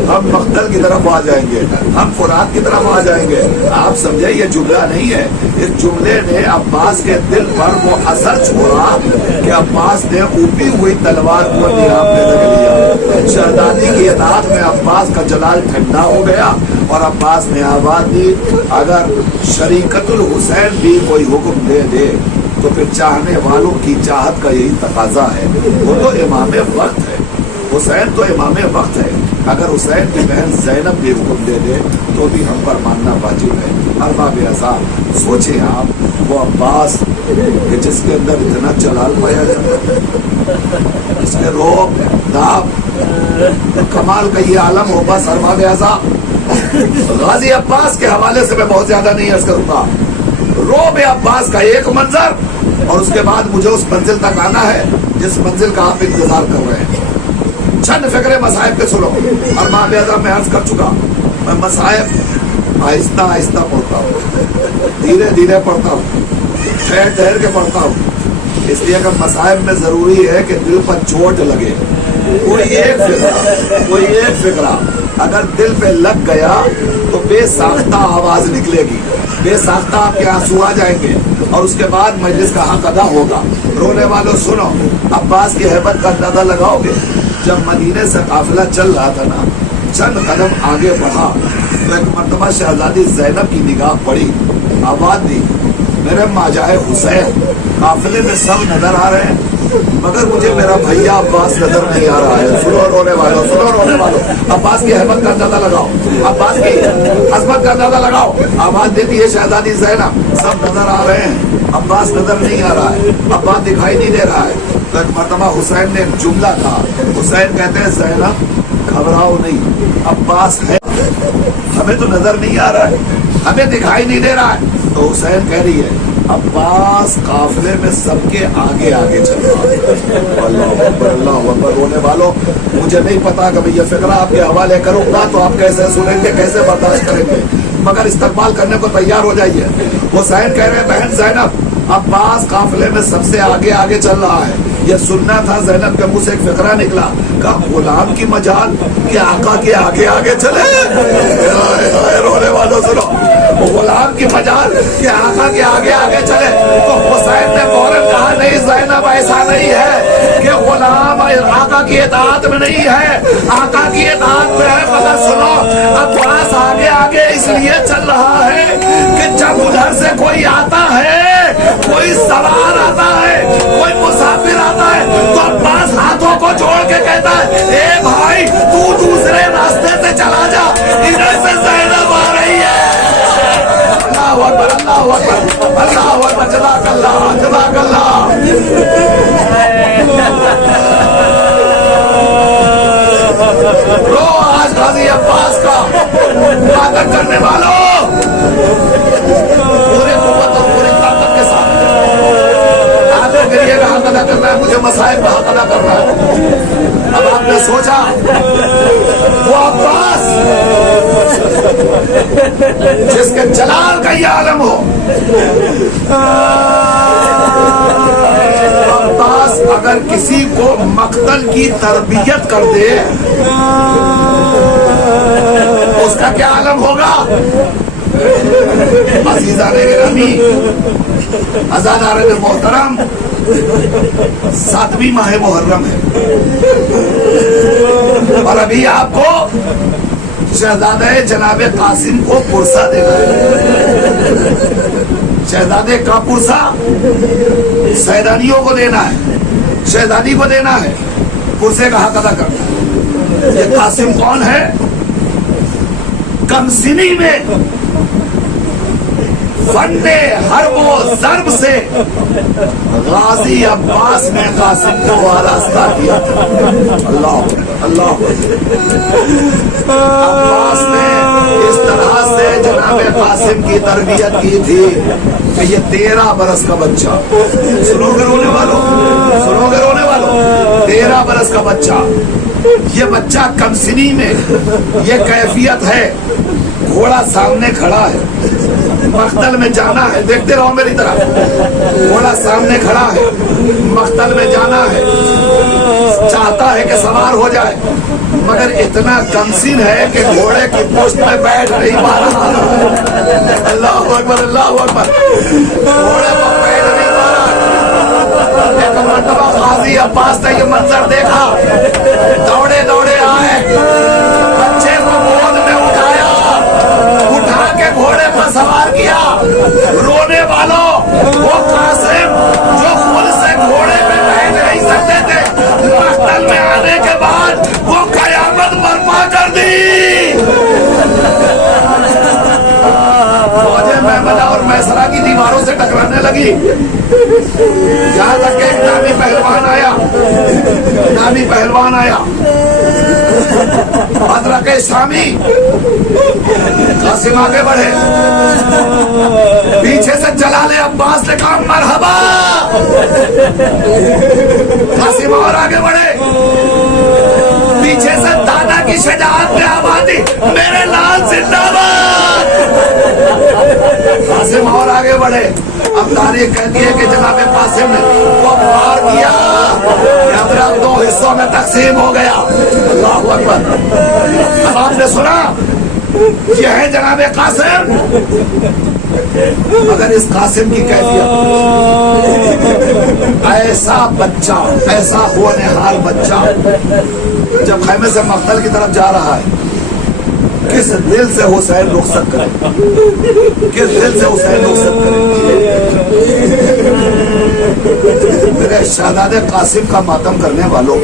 हम मख्तल की तरफ आ जाएंगे, हम फुरात की तरफ आ जाएंगे। आप समझे ये जुमला नहीं है, इस जुमले ने अब्बास के दिल पर वो असर छोड़ा कि अब्बास ने ऊपी हुई तलवार को निगाह में रख लिया। शहजादी की इताअत में अब्बास का जलाल ठंडा हो गया और अब्बास ने आवाज दी, अगर शरीकतुल हुसैन भी कोई हुक्म दे दे तो फिर चाहने वालों की चाहत का यही तकाजा है। वो तो इमाम वक्त है, हुसैन तो इमाम वक्त है। अगर हुसैन की बहन ज़ैनब भी हुक्म दे दे तो भी हम पर मानना वाजिब है। अरबाब अज़ाब, सोचे आप वो अब्बास कि जिसके अंदर इतना जलाल पाया जाता है, इसके रोब दाब कमाल का ये आलम हो। बस अरबाब अज़ाब गाजी अब्बास के हवाले से मैं बहुत ज्यादा नहीं अर्ज करूंगा। रोब अब्बास का एक मंजर और उसके बाद मुझे उस मंजिल तक आना है जिस मंजिल का आप इंतजार कर रहे हैं। चंद फिक्रे मसाइब के सुनो। और माँ मैं अर्ज कर चुका, मैं मसाइब आहिस्ता आहिस्ता पढ़ता हूँ, धीरे धीरे पढ़ता हूँ, ठहर ठहर के पढ़ता हूँ, इसलिए अगर मसाइब में जरूरी है कि दिल पर चोट लगे। कोई एक फिक्रा अगर दिल पे लग गया तो बेसाख्ता आवाज निकलेगी, बेसाख्ता आपके आंसू आ जाएंगे और उसके बाद मजलिस का हक अदा होगा। रोने वालों सुनो, अब्बास की हैबत का अंदाजा लगाओगे। जब मदीने से काफिला चल रहा था ना, चंद कदम आगे बढ़ा तो एक मर्तबा शहजादी ज़ैनब की निगाह पड़ी, आवाज दी, मेरे माजाए हुसैन। काफिले में सब नजर आ रहे हैं मगर मुझे मेरा भैया अब्बास नजर नहीं आ रहा है। सुनो रोने वालों, सुनो रोने वालों, अब्बास की हैबत का अंदाजा लगाओ, अब्बास की अजमत का अंदाजा लगाओ। आवाज देती है शहजादी ज़ैनब, सब नजर आ रहे हैं, अब्बास नजर नहीं आ रहा है, अब्बास दिखाई नहीं दे रहा है। तो एक मर्तबा हुसैन ने एक जुमला कहा। हुसैन कहते हैं ज़ैनब घबराओ नहीं, अब्बास है, हमें तो नजर नहीं आ रहा है, हमें दिखाई नहीं दे रहा है। तो हुसैन कह रही है अब्बास काफिले में सबके आगे आगे चल रहा है। अल्लाह अकबर। रोने वालों, मुझे नहीं पता कभी ये फिक्रा आपके हवाले करूंगा तो आप कैसे सुनेंगे, कैसे बर्दाश्त करेंगे, मगर इस्तेमाल करने को तैयार हो जाइए। हुसैन कह रहे हैं बहन ज़ैनब अब्बास काफिले में सबसे आगे आगे चल रहा है। ये सुनना था ज़ैनब के मुंह से एक फिक्रा निकला, का गुलाम की मजाल कि आका के आगे आगे चले। रोने वालों सुनो, गुलाम की मजाल कि आका के आगे आगे चले। तो हुसैन ने फौरन कहा नहीं ज़ैनब ऐसा नहीं है कि गुलाम आका की इताअत में नहीं है, आका की इताअत में है। मगर सुनो, अब्बास आगे आगे इसलिए चल रहा है कि जब उधर से कोई आता है, कोई सवार आता है, कोई मुसाफिर आता है तो अब्बास हाथों को जोड़ के कहता है ए भाई तू दूसरे रास्ते से चला जा, इधर से ज़ैनब आ रही है। अल्लाहु अकबर, अल्लाहु अकबर, अल्लाहु अकबर, जज़ाकल्लाह, जज़ाकल्लाह। रो आज गाजी अब्बास का इबादत करने वालों, पूरे कुव्वत और पूरी ताकत के साथ आपको गिरिए का हक अदा करना है, मुझे मसाइब का हक अदा करना है। अब आपने सोचा वो अब्बास जिसके जलाल का ये आलम हो, अब्बास अगर किसी को मक्तल की तरबियत कर दे उसका क्या आलम होगा। अज़ीज़ाने गिरामी, अज़ादारे मोहतरम, 7वीं माह मुहर्रम है और अभी आपको शहजादे जनाबे कासिम को पुरसा देना है। शहजादे का पुरसा सैदानियों को देना है, शहजादी को देना है, पुरसे का हक अदा करना है। ये कासिम कौन है? कमसिनी में फंडे हर वो ज़र्ब से गाजी अब्बास ने कासिम को वारास्ता किया था। अल्लाह अल्लाह, अब्बास ने इस तरह से जनाब जनाब कासिम की तरबियत की थी कि ये 13 बरस का बच्चा, सुनोगे रोने वालों, सुनोगे रोने वालों, 13 बरस का बच्चा, ये बच्चा कमसिनी में ये कैफियत है, घोड़ा सामने खड़ा है, मख्तल में जाना है, देखते रहो मेरी तरफ, घोड़ा सामने खड़ा है, मख्तल में जाना है, चाहता है कि सवार हो जाए, मगर इतना कमसिन है कि घोड़े की पोस्ट में बैठ नहीं पा रहा। अल्लाह अकबर, अल्लाह अकबर, घोड़े पर बैठ नहीं पा रहा। एक मरतबा गाजी अब्बास ने ये मंजर देखा, दौड़े दौड़े आए, बच्चे को गोद में उठाया, उठा के घोड़े पर सवार किया। रोने वालों, वो कासिम जो खुद से घोड़े पे बैठ नहीं सकते थे, मख्तल में आने के बाद वो कयामत बर्पा कर दी। फौजें महमदा और मैसरा की दीवारों से टकराने लगी, यहाँ तक के एक नामी पहलवान आया, नामी पहलवान आया, अदरक शामी। कासिम आगे बढ़े, पीछे से जलाले अब्बास ने कहा मरहबा। कासिम और आगे बढ़े, पीछे से दादा की शजाअत ने आवाज दी, मेरे लाल जिंदाबाद। कासिम और आगे बढ़े, अब तारीख कहती है कि जनाब कासिम ने वो पार किया, यात्रा 2 हिस्सों में तकसीम हो गया। अल्लाहु अकबर। अब आपने सुना, ये है जनाब कासिम, मगर इस कासिम की कैफियत, ऐसा बच्चा, ऐसा होनहार बच्चा जब खैमे से मख्तल की तरफ जा रहा है, किस दिल से हुसैन रुखसत करे, किस दिल से हुसैन रुखसत करे। मेरे शहजादे कासिम का मातम करने वालों,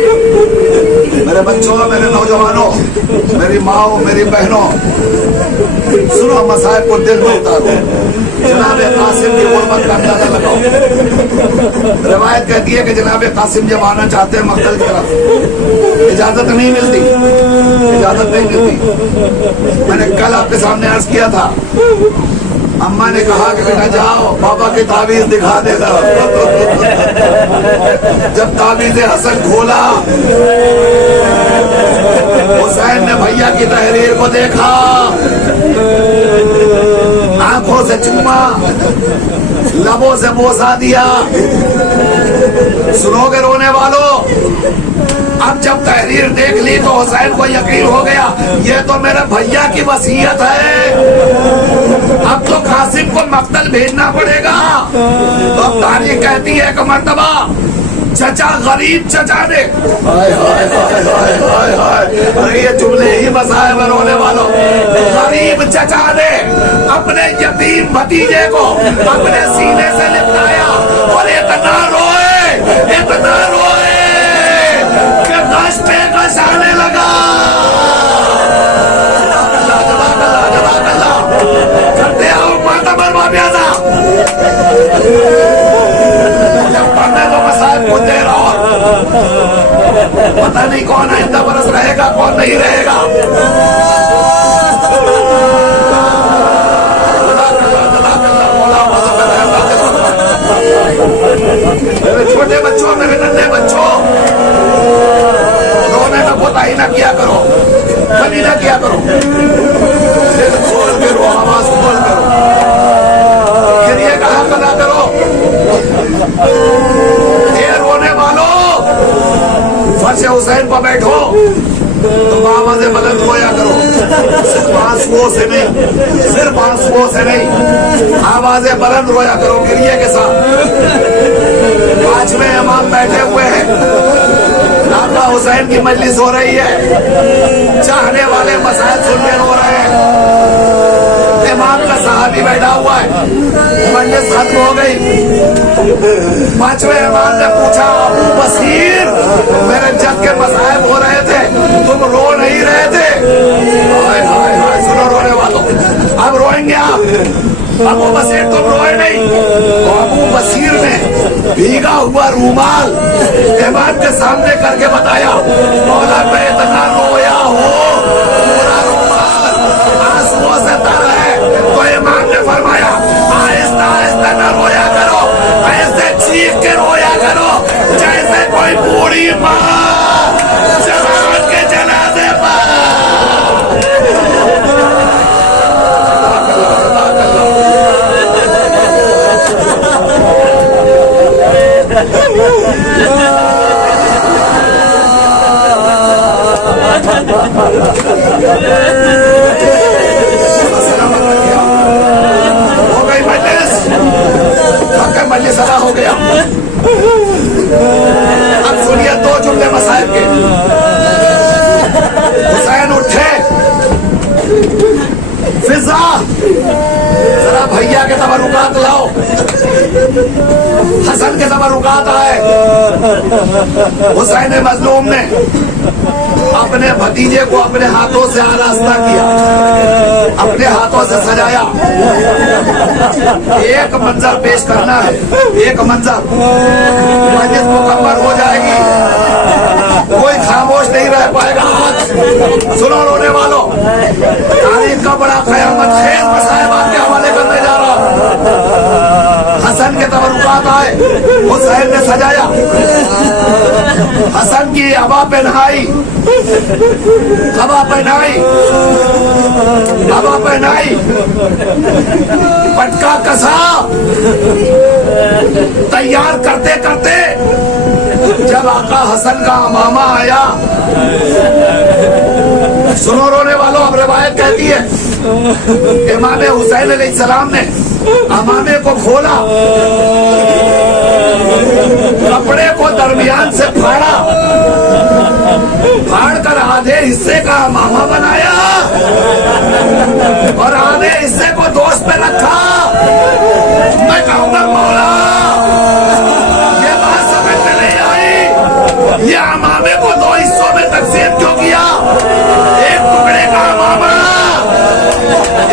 मेरे बच्चों, मेरे नौजवानों, मेरी माओ, मेरी बहनों, सुनो, मसाइब को दिल में उतारो, जनाब कासिम की गुर्बत का अंदाजा लगाओ। रिवायत कहती है कि जनाब कासिम जब आना चाहते हैं मख्तल की तरफ, इजाजत नहीं मिलती, इजाजत नहीं मिलती। मैंने कल आपके सामने अर्ज किया था, अम्मा ने कहा कि बेटा जाओ बाबा की तावीज दिखा देगा। जब तावीज हसन खोला, हुसैन ने भैया की तहरीर को देखा, आंखों से चूमा, लबों से बोसा दिया। सुनोगे रोने वालों, अब जब तहरीर देख ली तो हुसैन को यकीन हो गया ये तो मेरे भैया की वसीयत है, अब तो कासिम को मख्तल भेजना पड़ेगा। तो अब तारीख कहती है कि मर्तबा चचा, गरीब चचा ने, हाय हाय हाय हाय हाय हाय, अरे ये जुमले ही मसाए में रोने वालों, गरीब चचा ने अपने यतीम भतीजे को अपने सीने से लिपटाया और इतना रोए, इतना रोए कि गश पे गश आने लगा। करते आओ माता बर्मा प्याजा, जब पढ़ने तो मसाइब को दे रहा, पता नहीं कौन आइंदा बरस रहेगा, कौन नहीं रहेगा। मेरे छोटे बच्चों, मेरे नन्हे बच्चों, रोने का कोताही ना किया करो, कमी ना किया करो, दिल खोल के रो, आवाज खोल के रो, गिरिए कहा करा करो। ये रोने वालों, फर्श हुसैन पर बैठो तो आवाजें बुलंद रोया करो, सिर्फ आंसुओं से नहीं, सिर्फ आंसुओं से नहीं, आवाजें बुलंद रोया करो गिरिए के साथ। 5वें इमाम बैठे हुए हैं, लाला हुसैन की मजलिस हो रही है, चाहने वाले मसाइल सुनने रो रहे हैं, इमाम का साहबी बैठा हुआ है, मजलिस खत्म हो गई। 5वें इमाम ने पूछा, अबू बसीर, मेरे जग के मसाइब हो रहे थे, तुम रो नहीं रहे थे? हाय हाय हाय, सुनो रोने वालों, अब रोएंगे आप। अबू बसीर तुम रोए नहीं, तो अबू बसीर ने भीगा हुआ रूमाल इमाम के सामने करके बताया, मौला मैं इतना रोया हूँ, पूरा रूमाल आंसुओं से तर है। तो सलामत रखिए। हो गई मजलिस, मजलिस अदा हो गया। अब सुनिए दो जुमले मसाइल के। हुसैन उठे, फिजा जरा भैया के तबरुकात लाओ। हसन के तबरुकात आए। हुसैन मजलूम ने अपने भतीजे को अपने हाथों से आरास्ता किया, अपने हाथों से सजाया। एक मंजर पेश करना है, एक मंजर, मजलिस मुकम्मल हो जाएगी, कोई खामोश नहीं रह पाएगा। आज सुनो रोने वालों, तारीख का बड़ा कयामत खेज मसाइबात के हवाले करने जा रहा हूं। हसन के तबरुकात आए, हुसैन ने सजाया। हसन की हवा पहनाई, हवा पहनाई, हवा पहनाई, पटका कसा। तैयार करते करते जब आका हसन का अमामा आया, सुनो रोने वालों, अब रिवायत कहती है इमाम हुसैन अलैहिस्सलाम ने अमामे को खोला, कपड़े को दरमियान से फाड़ा, फाड़ कर आधे हिस्से का अमामा बनाया और आधे हिस्से को दोस्त पे रखा। मैं कहूँगा मौला, ये बात समझ में नहीं आई, ये अमामे को दो हिस्सों में तकसीम क्यों किया? एक टुकड़े का अमामा,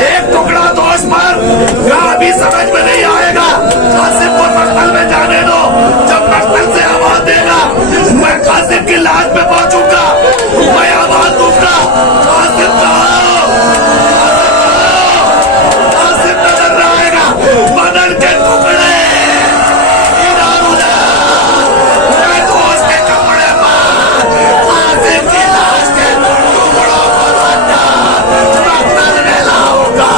एक टुकड़ा दोस्त पर, क्या अभी समझ में नहीं आएगा? कासिम को मक्तल में जाने दो, जब मक्तल से आवाज देगा मैं कासिम की लाश पे पहुंचूंगा, मैं आवाज दूंगा, कासिम कासिम नजर आएगा, बदन के टुकड़े इधर उधर, मैं दोस्त के कपड़े पर कासिम की लाश के टुकड़ों को रखा, मक्तल में लाऊंगा।